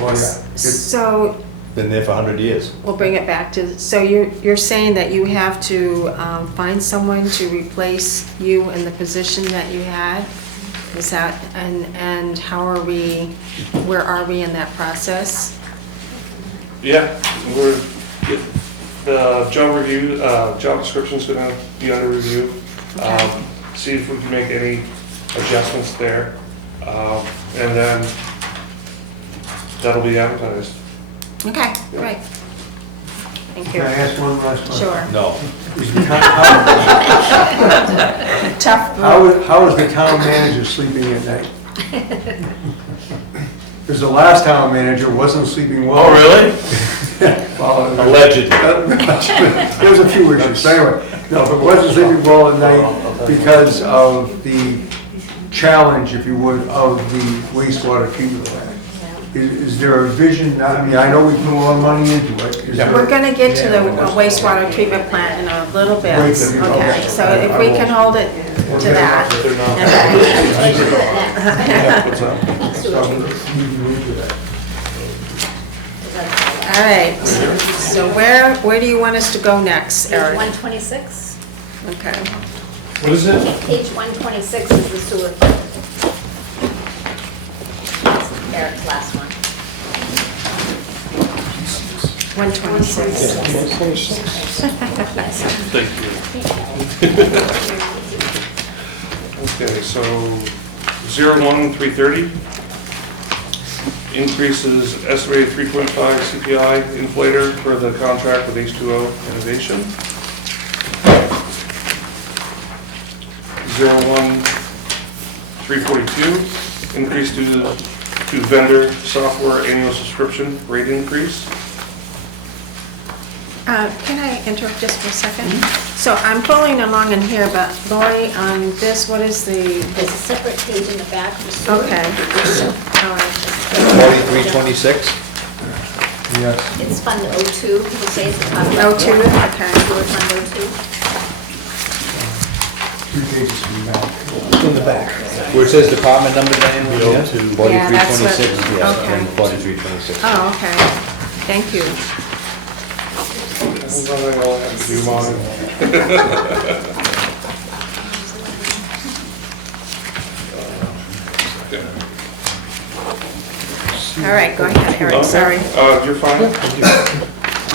well, yeah. It's- So been there for 100 years. we'll bring it back to, so you're saying that you have to find someone to replace you in the position that you had? Is that, and how are we, where are we in that process? Yeah, the job description's gonna be under review. Okay. See if we can make any adjustments there. And then that'll be advertised. Okay, great. Thank you. Can I ask one last question? Sure. No. Tough. How is the town manager sleeping at night? Because the last town manager wasn't sleeping well. Oh, really? Well, Allegedly. There's a few issues, so anyway, no, but wasn't sleeping well at night because of the challenge, if you would, of the wastewater treatment plant. Is there a vision, I mean, I know we put a lot of money into it. Is there- We're gonna get to the wastewater treatment plant in a little bit. Wait, Okay, so if we can hold it to that. All right, so where do you want us to go next, Page Eric? 126? Okay. What is it? Page 126 is the sewer. Eric's last one. 126. Thank you. Okay, so 01-330 increases estimated 3.5 CPI inflator for the contract with H2O Innovation. 01-342 increase due to vendor software annual subscription rate increase. Can I interrupt just for a second? So I'm following along in here, but Lori, on this, what is the, There's a separate page in the back for sewer. okay. All right. 4326? Yes. It's Fund 02, people say it's the top. 02, okay. Sewer Fund 02. 2 pages from the back. In the back. Where it says department number, Diane? The 02. Yeah, that's what- 4326, yeah, okay. and 4326. Oh, okay. Thank you. That's all I have to do, Monty. All right, go ahead, Eric, sorry. You're fine.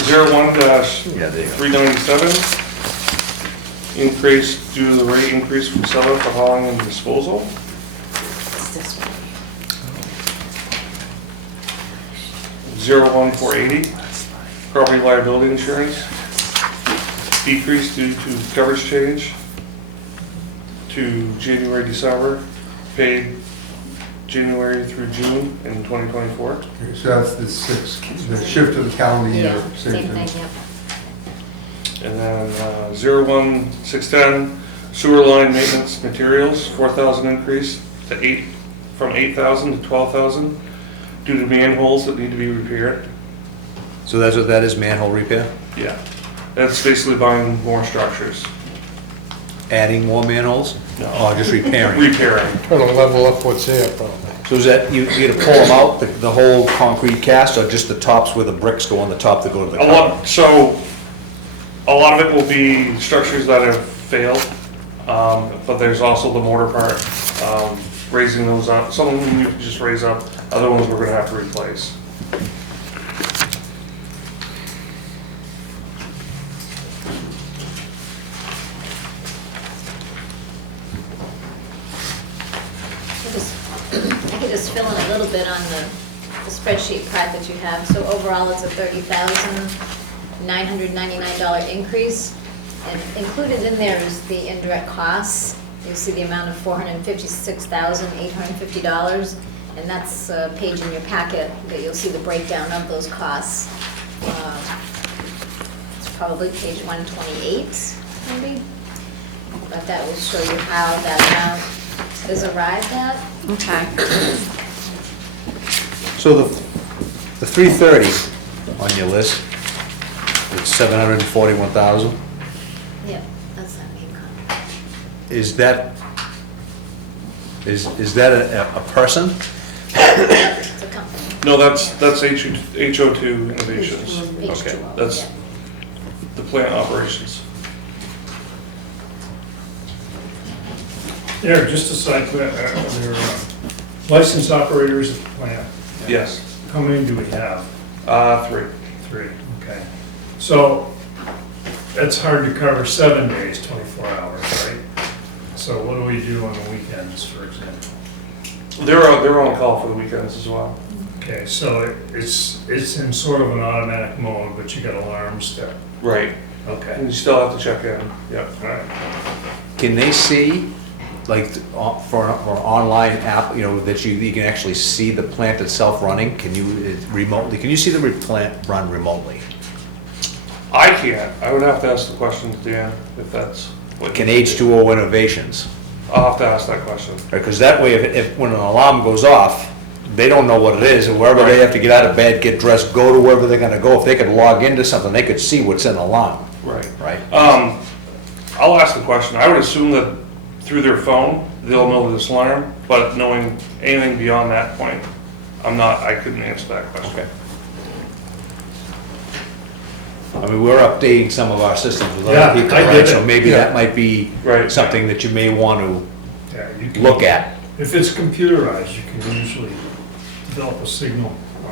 01-397, increase due to the rate increase from seller for hauling and disposal. It's this one. 01-480, property liability insurance, decrease due to coverage change to January, December, paid January through June in 2024. Okay, so that's the shift of the calendar year. Yeah, same thing, yep. And then 01610, sewer line maintenance materials, 4,000 increase to from 8,000 to 12,000 due to manholes that need to be repaired. So that's what that is, manhole repair? Yeah, that's basically buying more structures. Adding more manholes? No. Or just repairing? Repairing. Trying to level up what's there, probably. So is that, you get to pull them out, the whole concrete cast, or just the tops where the bricks go on the top to go to the cover? A lot of it will be structures that have failed, but there's also the mortar part, raising those up. Some of them you can just raise up, other ones we're gonna have to replace. I could just fill in a little bit on the spreadsheet part that you have. So overall, it's a $30,999 increase. And included in there is the indirect costs. You see the amount of $456,850. And that's a page in your packet that you'll see the breakdown of those costs. It's probably page 128, maybe. But that will show you how that amount is arrived at. Okay. So the 330 on your list, it's 741,000. Yeah, that's that main column. Is that a person? It's a company. No, that's HO2 Innovations. Okay. That's the plant operations. Eric, just a side question, there are licensed operators at the plant. Yes, How many do we have? 3. 3, okay. So that's hard to cover 7 days, 24 hours, right? So what do we do on the weekends, for example? They're on call for the weekends as well. Okay, so it's in sort of an automatic mode, but you got alarms that, Right. okay. And you still have to check in. Yep. All right. Can they see, like, for an online app, that you can actually see the plant itself running? Can you can you see the plant run remotely? I can't. I would have to ask the question to Dan if that's what. Can H2O Innovations? I'll have to ask that question. Because that way, if when an alarm goes off, they don't know what it is, and wherever they have to get out of bed, get dressed, go to wherever they're gonna go, if they could log into something, they could see what's in the alarm, Right. right? I'll ask the question. I would assume that through their phone, they'll know this alarm, but knowing anything beyond that point, I couldn't answer that question. Okay. I mean, we're updating some of our systems with Yeah, other people, I right? get So it. maybe Yeah. that might be Right. something that you may want Yeah, you to can- look at. If it's computerized, you can usually develop a signal.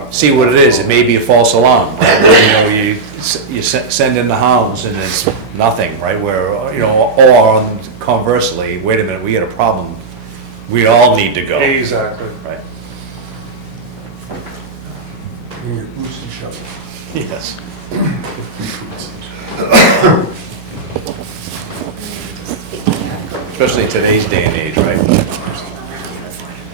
See what it is, it may be a false alarm, right? Where, you send in the hounds and it's nothing, right? Where, or conversely, wait a minute, we got a problem, we all need to go. Exactly. Right, Bring your boots and shovel. yes. Especially in today's day and age, right?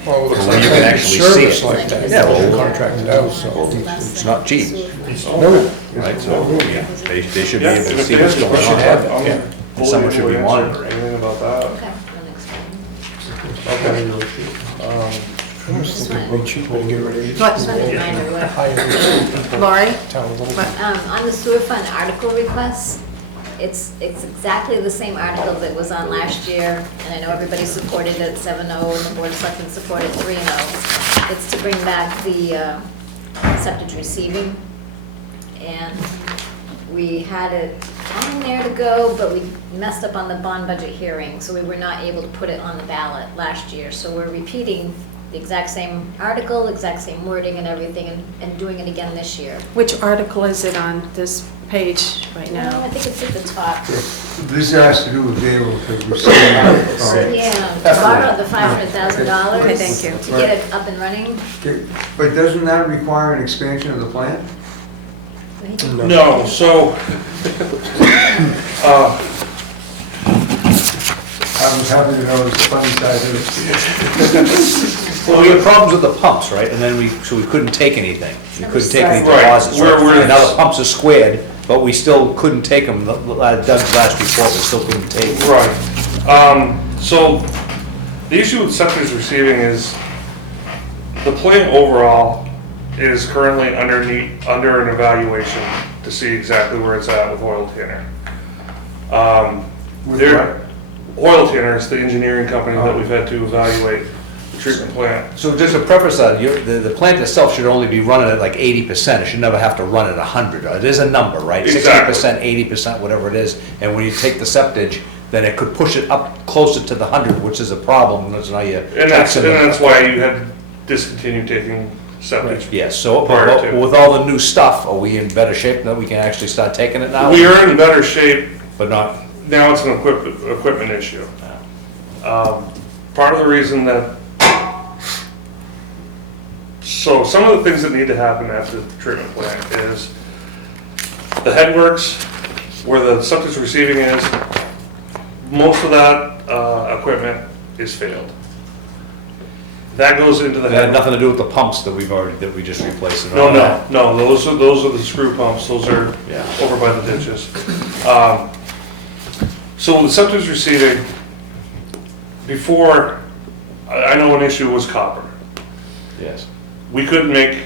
Well, it looks Where like you can a actually see service it. like that. Yeah, well, Contracted out, so. It's not cheap, No, right? So, yeah, they should be Yeah, able to if see they what's have going questions, on. I'm Yeah. fully Someone should be able to answer monitoring. anything about that. Okay, the next one. Okay. I was thinking it'd be cheaper to get rid of these. What? Just want to remind you what. Hire Lori? town a little bit. On the sewer fund article requests, it's exactly the same article that was on last year, and I know everybody supported it 7-0, and the board of selectmen supported 3-0. It's to bring back the septic receiving, and we had it on there to go, but we messed up on the bond budget hearing, so we were not able to put it on the ballot last year. So we're repeating the exact same article, exact same wording and everything, and doing it again this year. Which article is it on this page right I now? think it's at the top. This has to do with being able to receive Yeah, borrow the $500,000. Okay, thank you. To get it up and running. But doesn't that require an expansion of the plant? No, so, I was happy to know the funny side of it. Well, we had problems with the pumps, right? And then so we couldn't take anything. We couldn't take any Right. deposits. We're- And now the pumps are squared, But we still couldn't take them, Doug's last report, we still couldn't take. Right. So the issue with septic receiving is the plant overall is currently under an evaluation to see exactly where it's at with Oil Tanner. Oil Tanner is the engineering company that we've had to evaluate the treatment plant. So just to preface that, the plant itself should only be running at like 80%, it should never have to run at 100. It is a number, right? Exactly. 60%, 80%, whatever it is, and when you take the septage, then it could push it up closer to the 100, which is a problem, that's how you. And that's why you had to discontinue taking septic. Yes, so, Prior but to. with all the new stuff, are we in better shape that we can actually start taking it now? We are in better shape. But not, Now it's an equipment issue. Part of the reason that, so some of the things that need to happen at the treatment plant is the headworks where the septic receiving is, most of that equipment is failed. That goes into the it had head. nothing to do with the pumps that we just replaced and No, all that. no, those are the screw pumps, those are Yeah. over by the ditches. So the septic receiving, before, I know an issue was copper. Yes. We couldn't make,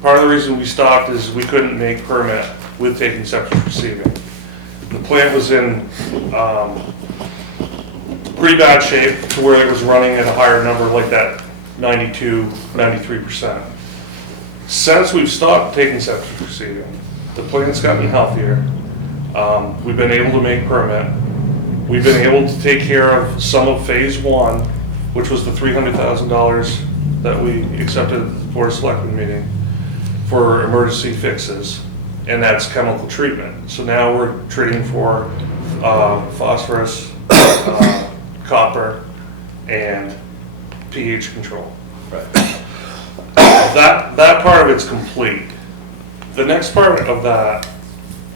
part of the reason we stopped is we couldn't make permit with taking septic receiving. The plant was in pretty bad shape to where it was running at a higher number like that 92, 93%. Since we've stopped taking septic receiving, the plant's gotten healthier. We've been able to make permit. We've been able to take care of some of phase one, which was the $300,000 that we accepted at the Board of Selectmen meeting for emergency fixes, and that's chemical treatment. So now we're treating for phosphorus, copper, and pH control. Right. That part of it's complete. The next part of that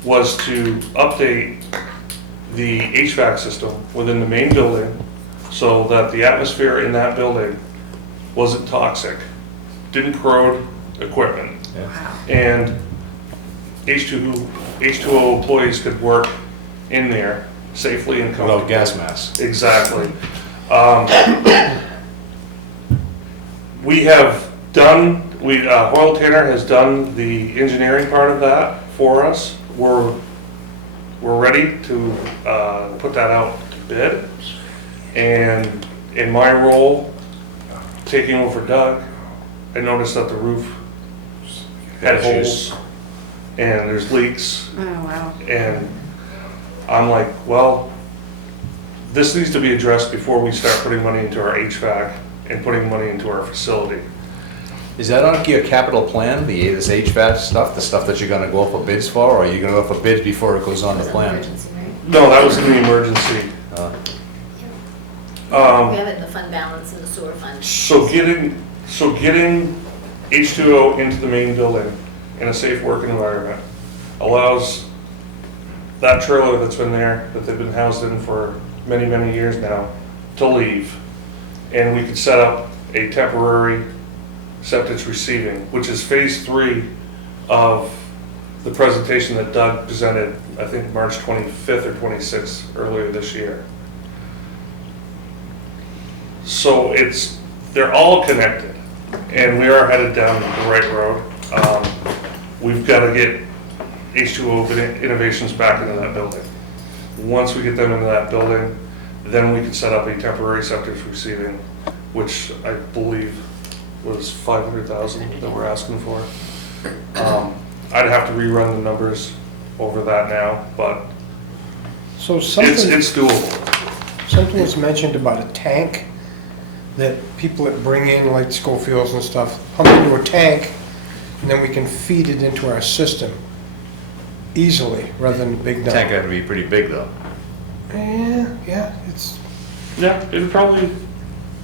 was to update the HVAC system within the main building so that the atmosphere in that building wasn't toxic, didn't corrode equipment, and H2O employees could work in there safely and comfortably. Without gas masks. Exactly. We have done, Oil Tanner has done the engineering part of that for us. We're ready to put that out to bid. And in my role, taking over Doug, I noticed that the roof had holes and there's leaks. Oh, wow. And I'm like, well, this needs to be addressed before we start putting money into our HVAC and putting money into our facility. Is that on your capital plan, this HVAC stuff, the stuff that you're gonna go for bids for, or are you gonna go for bids before it goes on the plan? No, that was in the emergency. We have it in the fund balance in the sewer fund. So getting H2O into the main building in a safe working environment allows that trailer that's been there, that they've been housed in for many, many years now, to leave. And we could set up a temporary septic receiving, which is phase 3 of the presentation that Doug presented, I think March 25th or 26th earlier this year. So they're all connected, and we are headed down the right road. We've got to get H2O Innovations back into that building. Once we get them into that building, then we can set up a temporary septic receiving, which I believe was $500,000 that we're asking for. I'd have to rerun the numbers over that now, but So it's doable. something was mentioned about a tank that people that bring in, like Schofields and stuff, pump into a tank, and then we can feed it into our system easily, rather than a big dump. Tank had to be pretty big though. Yeah, it's, Yeah, it'd probably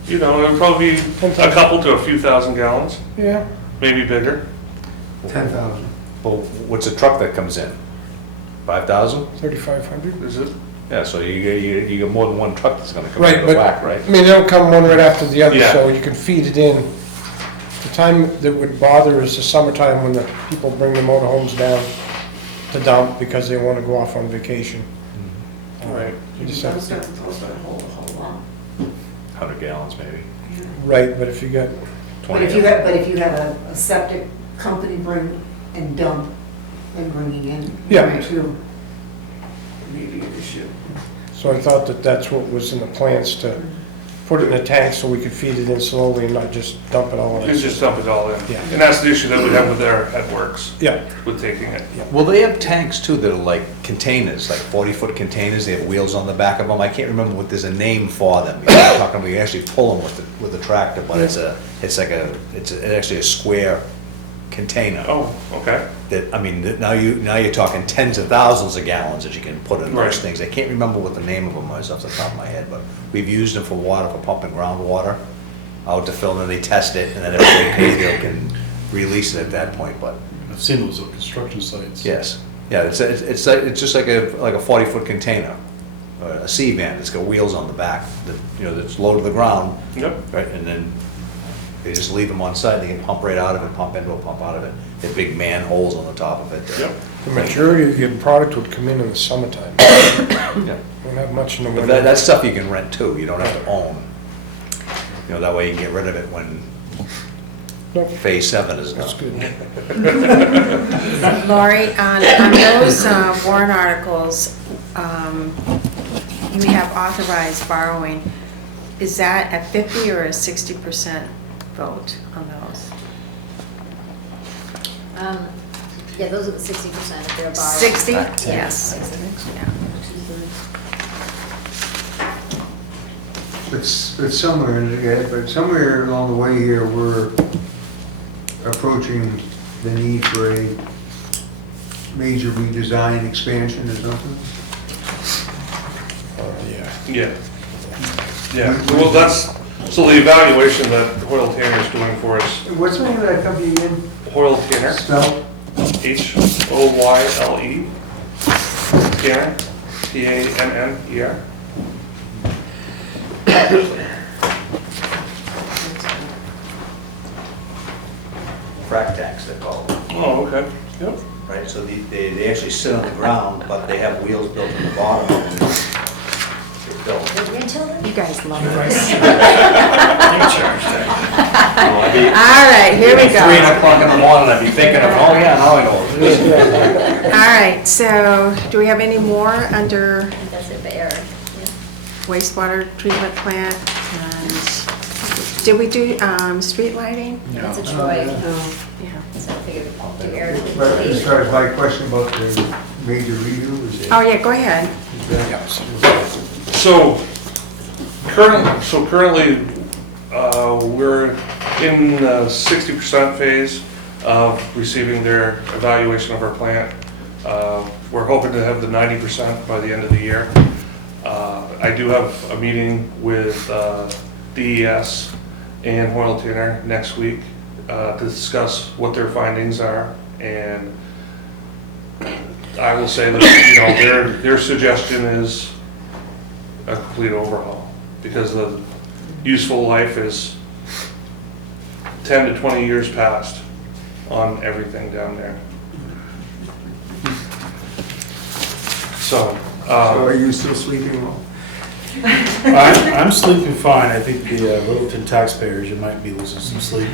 be a couple to a few thousand gallons, yeah. maybe bigger. 10,000. Well, what's a truck that comes in? 5,000? 3,500. Is it? Yeah, so you get more than one truck that's gonna come Right, out of the but, whack, right? I mean, they don't come one right after the other, Yeah. so you can feed it in. The time that would bother is the summertime when the people bring the motorhomes down to dump because they want to go off on vacation. Right. You just Those have don't hold a whole lot. 100 gallons maybe. right, but if you got, But if you have a septic company bring and dump and bringing in. Yeah. Too, maybe an issue. so I thought that that's what was in the plans, to put it in a tank so we could feed it in slowly and not just dump it all in. You just dump it all in. Yeah. And that's the issue that we have with our headworks, Yeah, with taking it. Well, they have tanks too that are like containers, like 40-foot containers. They have wheels on the back of them. I can't remember what, there's a name for them. You're talking about, you actually pull them with the tractor, but it's actually a square container. Oh, okay. That, I mean, now you're talking tens of thousands of gallons that you can put in Right. those things. I can't remember what the name of them was off the top of my head, but we've used them for water, for pumping groundwater out to fill, and they test it, and then if they pay, they can release it at that point, but. I've seen those at construction sites. Yes, yeah, it's just like a 40-foot container, a sea van that's got wheels on the back, that's low to the ground, Yep. right, and then they just leave them on site, they can pump right out of it, pump into it, pump out of it. They're big manholes on the top of it. Yep. the majority of your product would come in the summertime. Yeah. Don't have much in the But winter. that stuff you can rent too, you don't have to own. That way you can get rid of it when Nope. phase 7 is done. That's good. Lori, on those warrant articles, we have authorized borrowing. Is that a 50 or a 60% vote on those? Yeah, those are the 60% if they're borrowed. 60? Back to Yes. Yeah. But somewhere along the way here, we're approaching the need for a major redesign, expansion or something. Yeah. Yeah. Yeah, well, so the evaluation that Hoyle Tanner is doing for us, What's the name of that company again? Hoyle Tanner, Spell? Hoyle, Tanner, Tanner. Frac tanks, they're called. Oh, okay, yep. Right, so they actually sit on the ground, but they have wheels built in the bottom. And they fill. Your grandchildren? You guys love this. All All right, here we go. 3:00 in the morning, I'd be thinking of, oh yeah, now I know. All right, so do we have any more under I think that's it for Eric. Yeah. wastewater treatment plant? And did we do street lighting? That's a Troy, Yeah. so I figured do Eric. But as far as my question about the major redo, is it? Oh, yeah, go ahead. So currently, we're in the 60% phase of receiving their evaluation of our plant. We're hoping to have the 90% by the end of the year. I do have a meeting with DES and Hoyle Tanner next week to discuss what their findings are, and I will say that, their suggestion is a complete overhaul, because the useful life is 10 to 20 years past on everything down there. So, So are you still sleeping well? I'm sleeping fine. I think the Littleton taxpayers, you might be losing some sleep.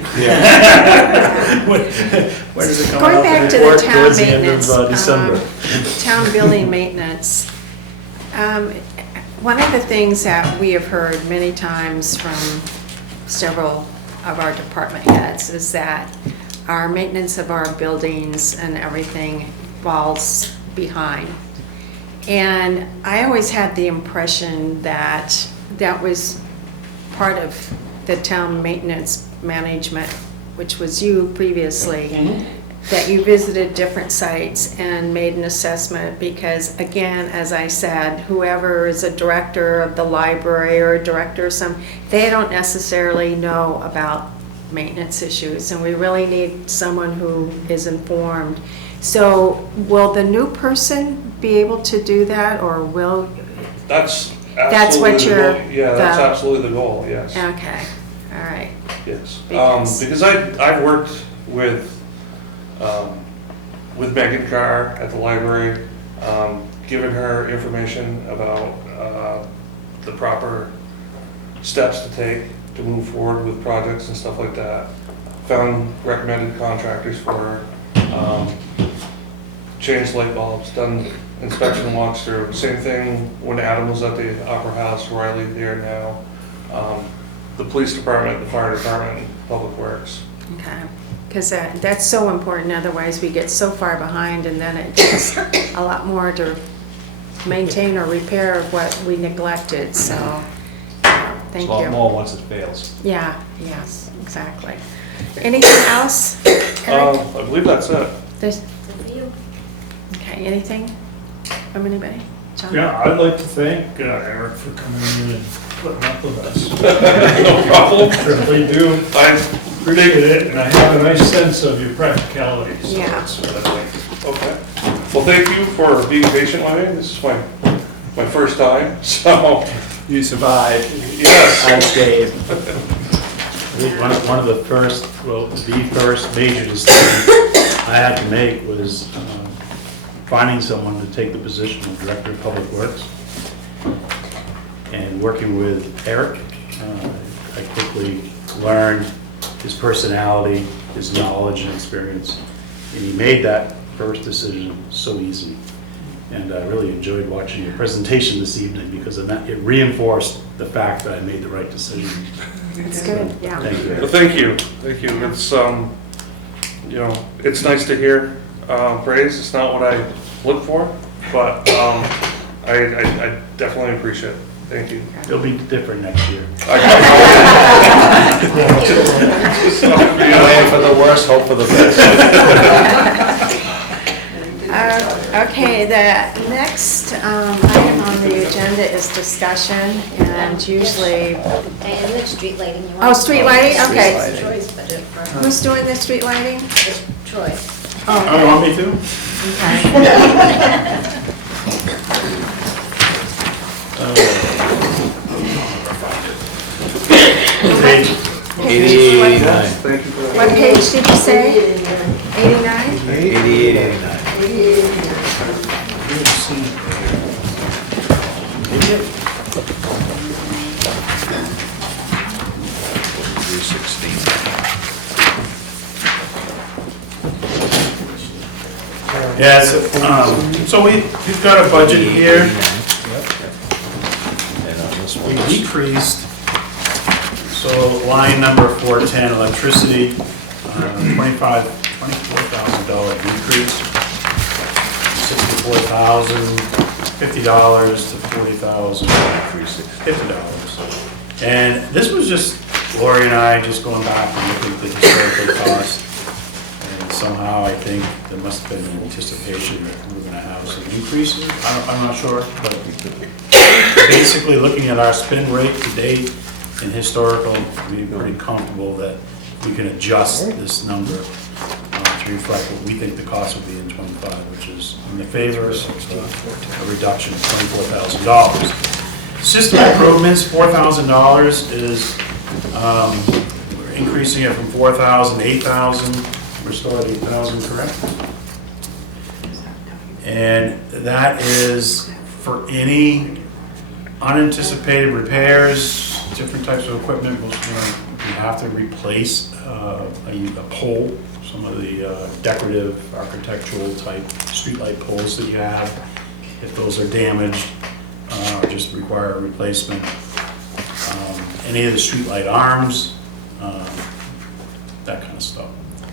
When does it come Going out back the to the report? town Towards the end of maintenance, December. town building maintenance. One of the things that we have heard many times from several of our department heads is that our maintenance of our buildings and everything falls behind. And I always had the impression that that was part of the town maintenance management, which was you previously, that you visited different sites and made an assessment, because again, as I said, whoever is a director of the library or a director of they don't necessarily know about maintenance issues, and we really need someone who is informed. So will the new person be able to do that, or will? that's That's what absolutely the you're- goal. Yeah, that's the- absolutely the goal, yes. Okay, all right. Yes, Because- because I've worked with with Megan Carr at the library, giving her information about the proper steps to take to move forward with projects and stuff like that. Found recommended contractors for her, changed light bulbs, done inspection walkthrough. Same thing when Adam was at the Opera House, Riley there now. The police department, the fire department, public works. Okay, because that's so important, otherwise we get so far behind and then it takes a lot more to maintain or repair what we neglected, so, thank It's a lot you. more once it fails. Yeah, yes, exactly. Anything else? Eric? I believe that's it. There's, Good for you. okay, anything from anybody? John? Yeah, I'd like to thank Eric for coming in and putting up with us. No problem. Really do. I Appreciate it, and I have a nice sense of your practicality, so Yeah. that's what I like. Okay. Well, thank you for being patient with me. This is my first time, so, You survived. yes. I Unscathed. think one of the first, well, the first major decision I had to make was finding someone to take the position of Director of Public Works. And working with Eric, I quickly learned his personality, his knowledge and experience. And he made that first decision so easy. And I really enjoyed watching your presentation this evening because of that, it reinforced the fact that I made the right decision. It's good, yeah. Thank you. Well, thank you. Thank you. It's, you know, it's nice to hear praise. It's not what I look for, but I definitely appreciate it. Thank you. It'll be different next year. Plan for the worst, hope for the best. Okay, the next item on the agenda is discussion, and usually, And the street lighting, you want? oh, street lighting, okay. It's Troy's budget for, Who's doing the street lighting? it's Troy. Oh, you want me to? Page 89. Thank you for that. What page did you say? 89? 88, 89. Yeah, so we've got a budget here. And on this We one, decreased, so line number 410, electricity, $24,000 decrease. $64,050 to $40,050. And this was just Lori and I just going back and looking at the historical cost. And somehow I think there must have been an anticipation that we were gonna have some increases. I'm not sure, but basically looking at our spend rate to date and historical, we're pretty comfortable that we can adjust this number to reflect what we think the cost will be in '25, which is in the favor of a reduction of $24,000. System improvements, $4,000 is, we're increasing it from 4,000 to 8,000. We're still at 8,000, correct? And that is for any unanticipated repairs, different types of equipment. We have to replace a pole, some of the decorative architectural type streetlight poles that you have. If those are damaged, just require a replacement. Any of the streetlight arms, that kind of stuff.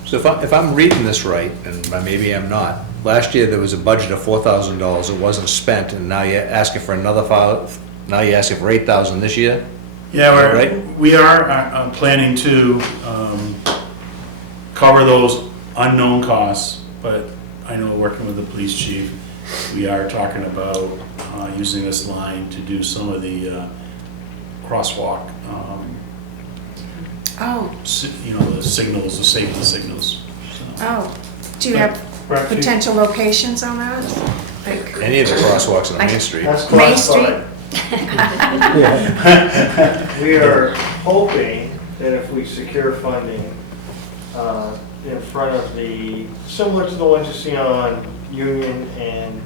So if I'm reading this right, and maybe I'm not, last year there was a budget of $4,000, it wasn't spent, and now you're asking for another now you're asking for $8,000 this year? Yeah, Right. we are planning to cover those unknown costs, but I know working with the police chief, we are talking about using this line to do some of the crosswalk, Oh, the signals, the safety signals. So, oh. Do you have potential locations on that? Like Any of the crosswalks on Main Street? That's Main classified. Street? We are hoping that if we secure funding, in front of similar to the ones you see on Union and,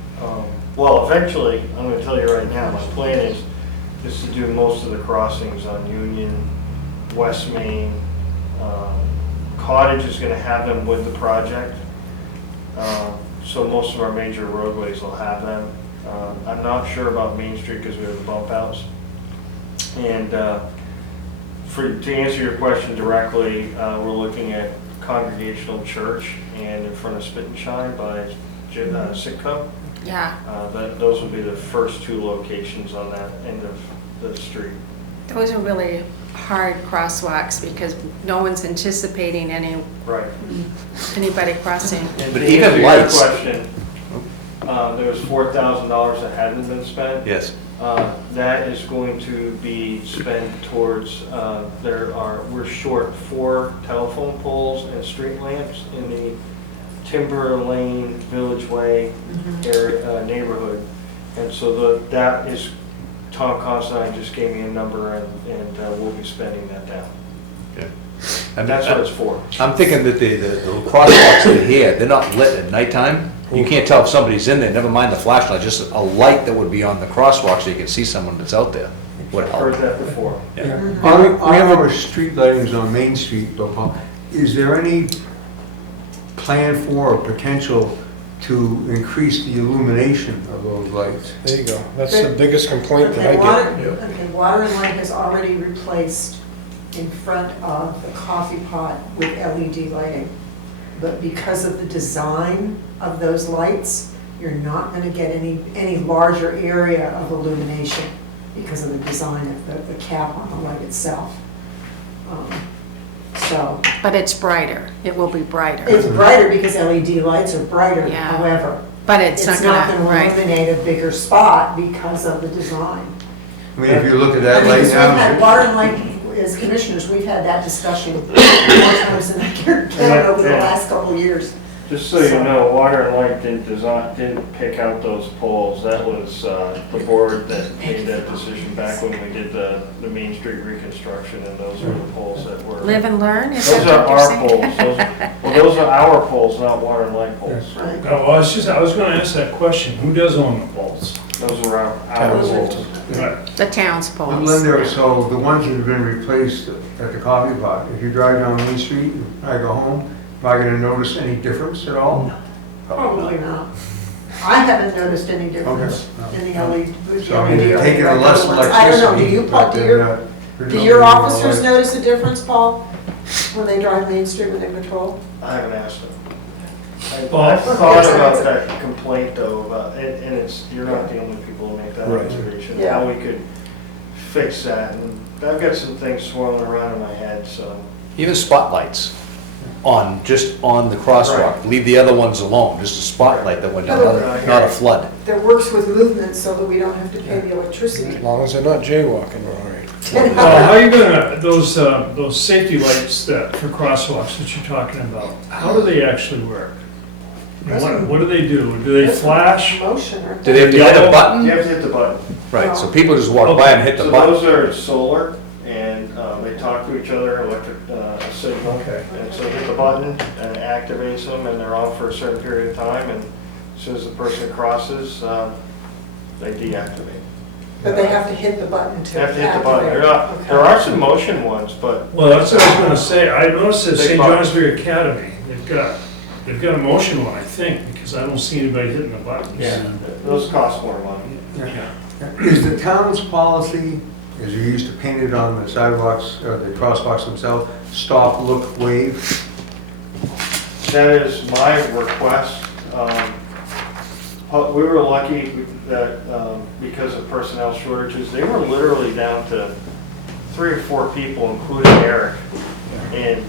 well, eventually, I'm gonna tell you right now, my plan is to do most of the crossings on Union, West Main. Cottage is gonna have them with the project. So most of our major roadways will have them. I'm not sure about Main Street because we have the bump outs. And to answer your question directly, we're looking at Congregational Church and in front of Spit and Shine by Sitco. Yeah, Those would be the first two locations on that end of the street. those are really hard crosswalks because no one's anticipating Right. anybody crossing. And But to even answer your lights- question, there was $4,000 that hadn't been spent. Yes. That is going to be spent towards, we're short 4 telephone poles and street lamps in the Timber Lane Village Way area, neighborhood. And so that is, Tom Considine just gave me a number and we'll be spending that down. Okay. And that's what it's for. I'm thinking that the crosswalks that are here, they're not lit at nighttime. You can't tell if somebody's in there, never mind the flashlight, just a light that would be on the crosswalk so you can see someone that's out there. Would I've heard help. that before. Yeah. We have our street lightings on Main Street, though, Paul. Is there any plan for or potential to increase the illumination of those lights? There you go. That's the biggest complaint that I get. Okay, Water and Light has already replaced in front of the coffee pot with LED lighting. But because of the design of those lights, you're not gonna get any larger area of illumination because of the design of the cap on the light itself. So, But it's brighter, it will be brighter. it's brighter because LED lights are brighter, Yeah. however. But it's not gonna, right. illuminate a bigger spot because of the design. I mean, if you look at I that mean, light we've had now, Water and Light, as commissioners, we've had that discussion more times than I can count over the last couple of years. Just so you know, Water and Light didn't pick out those poles. That was the board that made that decision back when we did the Main Street reconstruction, and those were the poles that were. Live and learn, is Those that are what our you're poles. saying? Those are our poles, not Water and Light poles. Right. Oh, I was gonna ask that question, who does own the poles? Those are our Towns. poles. Right. The town's but poles. Linda, so the ones that have been replaced at the coffee pot, if you drive down Main Street and I go home, am I gonna notice any difference at all? Probably not. I haven't noticed any difference Okay. in the LED. So I mean, they're taking a less electricity. I don't know, do you, but do they're your, not do your predominantly officers light. notice a difference, Paul, when they drive Main Street when they patrol? I haven't asked them. Well, I've thought about that complaint though, and it's, you're not the only people who make that Right. observation. Yeah. How we could fix that, and I've got some things swirling around in my head, so. Even spotlights just on the crosswalk. Right. Leave the other ones alone, just a spotlight that went down, Right. not a flood. That works with movement so that we don't have to pay the electricity. As long as they're not jaywalking, all right. Well, how are you gonna, those safety lights that, for crosswalks that you're talking about, how do they actually work? What do they do? Do they flash? Motion, aren't Do they have to hit a You button? have to hit the button. Right, so people just walk by and hit the So button. those are solar, and they talk to each other, electric signal. Okay. And so hit the button, and it activates them, and they're on for a certain period of time, and as soon as the person crosses, they deactivate. But they have to hit the button to They have to hit the button. activate. They're not, Okay. there are some motion ones, but Well, that's what I was gonna say, I noticed at Big St. buttons. Johnsbury Academy, they've got a motion one, I think, because I don't see anybody hitting the buttons. those cost more money. Is the town's policy, as you used to paint it on the sidewalks, or the crosswalks themselves, stop, look, wave? That is my request. We were lucky that because of personnel shortages, they were literally down to 3 or 4 people, including Eric, in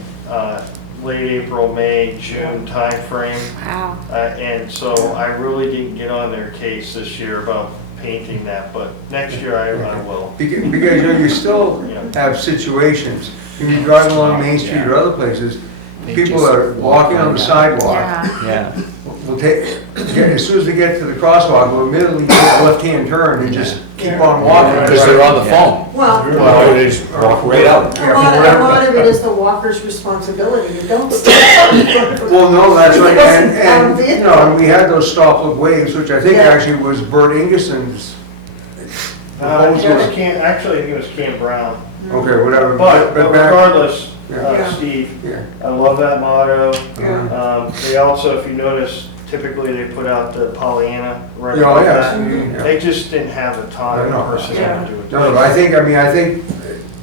late April, May, June timeframe. Wow. And so I really didn't get on their case this year about painting that, but next year I will. Because you know, you still have situations, when you drive along Main Street or other places, people are walking on the sidewalk, Yeah. Yeah. will as soon as they get to the crosswalk, will immediately take a left-hand turn and just keep on walking. Because they're on the phone. Well, Well, they just walk right out. a lot of it is the walker's responsibility. You don't stop. Well, no, that's right, and, Yes, you know, and we had those stop-look waves, which I think Yeah. actually was Bert Ingerson's proposal. Actually, I think it was Camp Brown. Okay, whatever. But back- regardless, Yeah. Steve, Yeah. I love that motto. Yeah. They also, if you notice, typically they put out the Pollyanna right Yeah, above yeah. that. Yeah. They just didn't have the time I know. or personnel to do it. No, but I think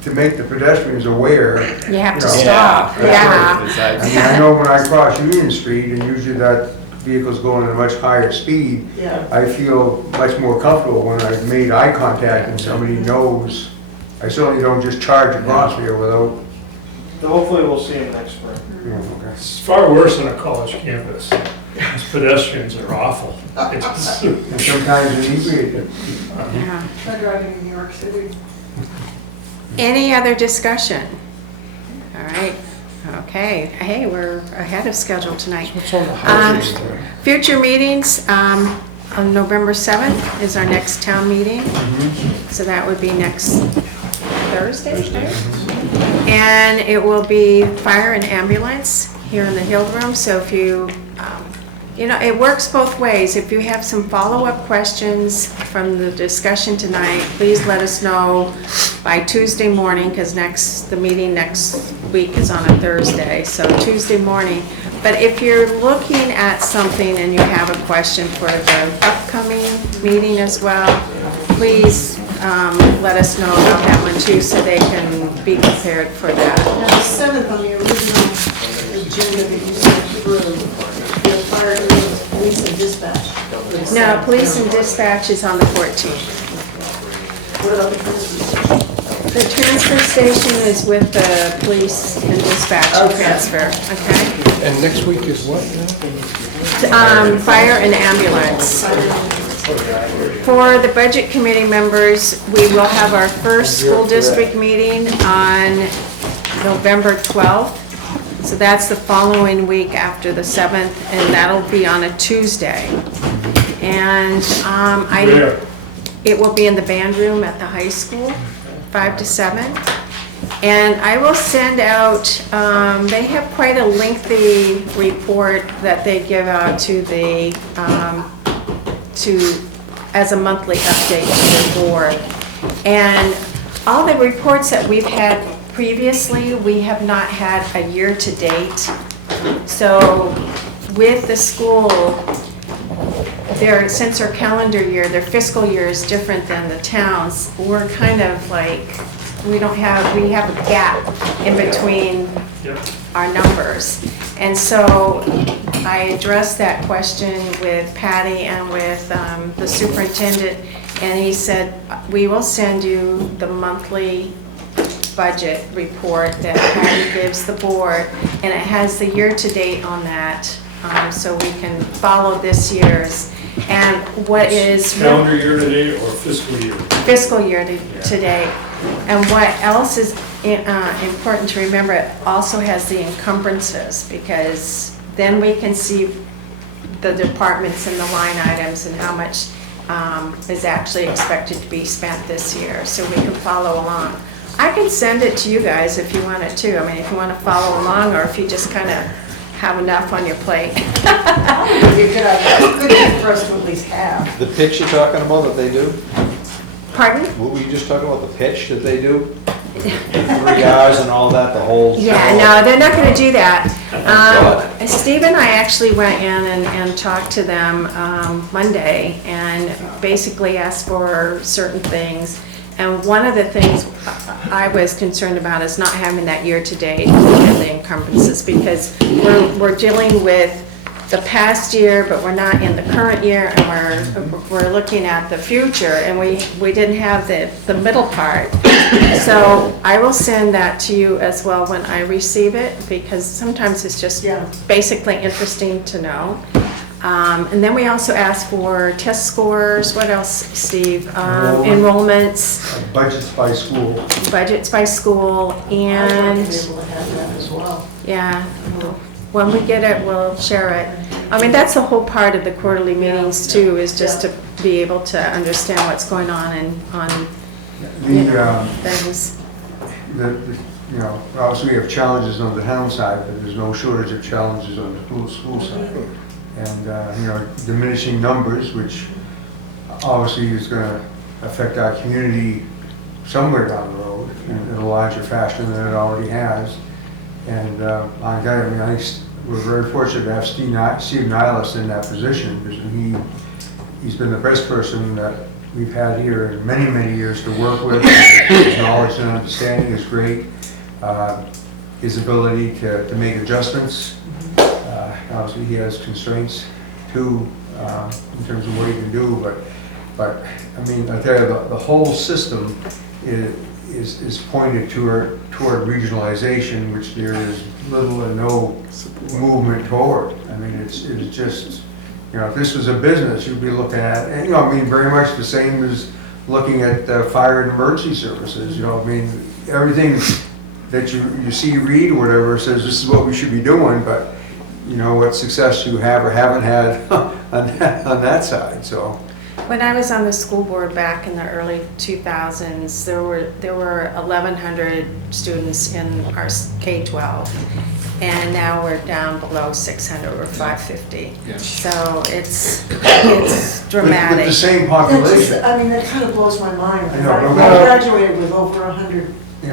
to make the pedestrians aware, You have to You know, stop, that's yeah. I mean, I know when I cross Union Street, and usually that vehicle's going at a much higher speed, Yeah. I feel much more comfortable when I've made eye contact and somebody knows. I certainly don't just charge across here without, So hopefully we'll see them next spring. you know, okay. It's far worse on a college campus. These pedestrians are awful. It's- And sometimes inebriated. Yeah. Try driving in New York City. Any other discussion? All right, okay. Hey, we're ahead of schedule tonight. What's on the houses there? Future meetings, on November 7th is our next town meeting. So that would be next Thursday, right? And it will be fire and ambulance here in the Hill Room. So if you, you know, it works both ways. If you have some follow-up questions from the discussion tonight, please let us know by Tuesday morning, because the meeting next week is on a Thursday, so Tuesday morning. But if you're looking at something and you have a question for the upcoming meeting as well, please let us know about that one too, so they can be prepared for that. Now, the 7th on the original agenda that you sent through, the fire, police and dispatch. No, police and dispatch is on the 14th. What about the transfer station? The transfer station is with the police and dispatch transfer, okay? And next week is what? Fire and ambulance. For the budget committee members, we will have our first school district meeting on November 12th. So that's the following week after the 7th, and that'll be on a Tuesday. And Where? it will be in the band room at the high school, 5 to 7. And I will send out, they have quite a lengthy report that they give out to the, as a monthly update to the board. And all the reports that we've had previously, we have not had a year-to-date. So with the school, since our calendar year, their fiscal year is different than the towns, we're kind of like, we have a gap in between our numbers. And so I addressed that question with Patty and with the superintendent, and he said, we will send you the monthly budget report that Patty gives the board, and it has the year-to-date on that, so we can follow this year's. And what is Calendar year to date or fiscal year? fiscal year to date. And what else is important to remember, it also has the encumbrances, because then we can see the departments and the line items and how much is actually expected to be spent this year, so we can follow along. I can send it to you guys if you want it too. I mean, if you want to follow along, or if you just kind of have enough on your plate. Good thing for us to at least have. The pitch you're talking about that they do? Pardon? What were you just talking about, the pitch that they do? 3 hours and all that, the whole... Yeah, no, they're not going to do that. God. Steve and I actually went in and talked to them Monday and basically asked for certain things. And one of the things I was concerned about is not having that year-to-date and the encumbrances, because we're dealing with the past year, but we're not in the current year, and we're looking at the future, and we didn't have the middle part. So I will send that to you as well when I receive it, because sometimes it's just basically interesting to know. And then we also ask for test scores. What else, Steve? Enrollments, Budgets by school. budgets by school, I'd like to and be able to have that as well. yeah, when we get it, we'll share it. I mean, that's the whole part of the quarterly meetings too, is just to be able to understand what's going on and on, you know, things. You know, obviously we have challenges on the town side, but there's no shortage of challenges on the school side. And, you know, diminishing numbers, which obviously is gonna affect our community somewhere down the road in a larger fashion than it already has. And I mean, we're very fortunate to have Steve Nylas in that position, because he's been the best person that we've had here in many, many years to work with. His knowledge and understanding is great. His ability to make adjustments. Obviously, he has constraints too, in terms of what he can do, but I mean, I tell you, the whole system is pointed toward regionalization, which there is little or no movement toward. I mean, it's just, you know, if this was a business, you'd be looking at, and, you know, I mean, very much the same as looking at fire and emergency services, you know, I mean, everything that you see, read, or whatever, says this is what we should be doing, but you know, what success you have or haven't had on that side, so. When I was on the school board back in the early 2000s, there were 1,100 students in our K-12, and now we're down below 600, or 550. So it's dramatic. With the same That population. just, I mean, that kind of blows my mind. I know, I but- graduated with over 100,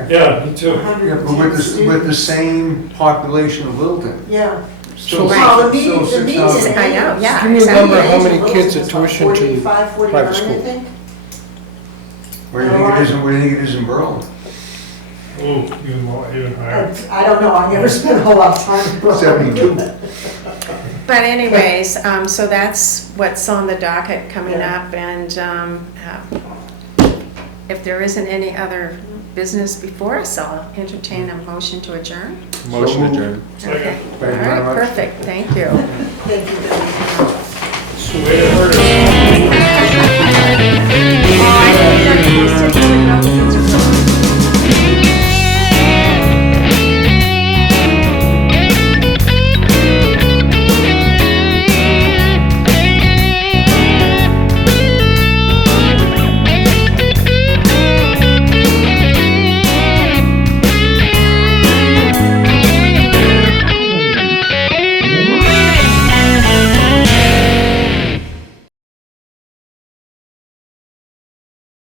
Yeah, me too. 110 Yeah, but with the students. same population of Littleton. Yeah. Still Well, the still meeting, the 6,000. meeting. I know, yeah, Can you exactly. remember how many Age of kids Littleton are is what, tuition to 45, 49, private I school? think? Where do you think it is, where do you think it is in Berlin? Oh, even more, even higher. I don't know, I never spent a whole lot of time in Brooklyn. 72. But anyways, so that's what's on the docket coming Yeah. up, and if there isn't any other business before us, I'll entertain a motion to adjourn. Motion adjourned. Okay, all Thank you very right, much. perfect, thank you. Thank you very much. So we heard it.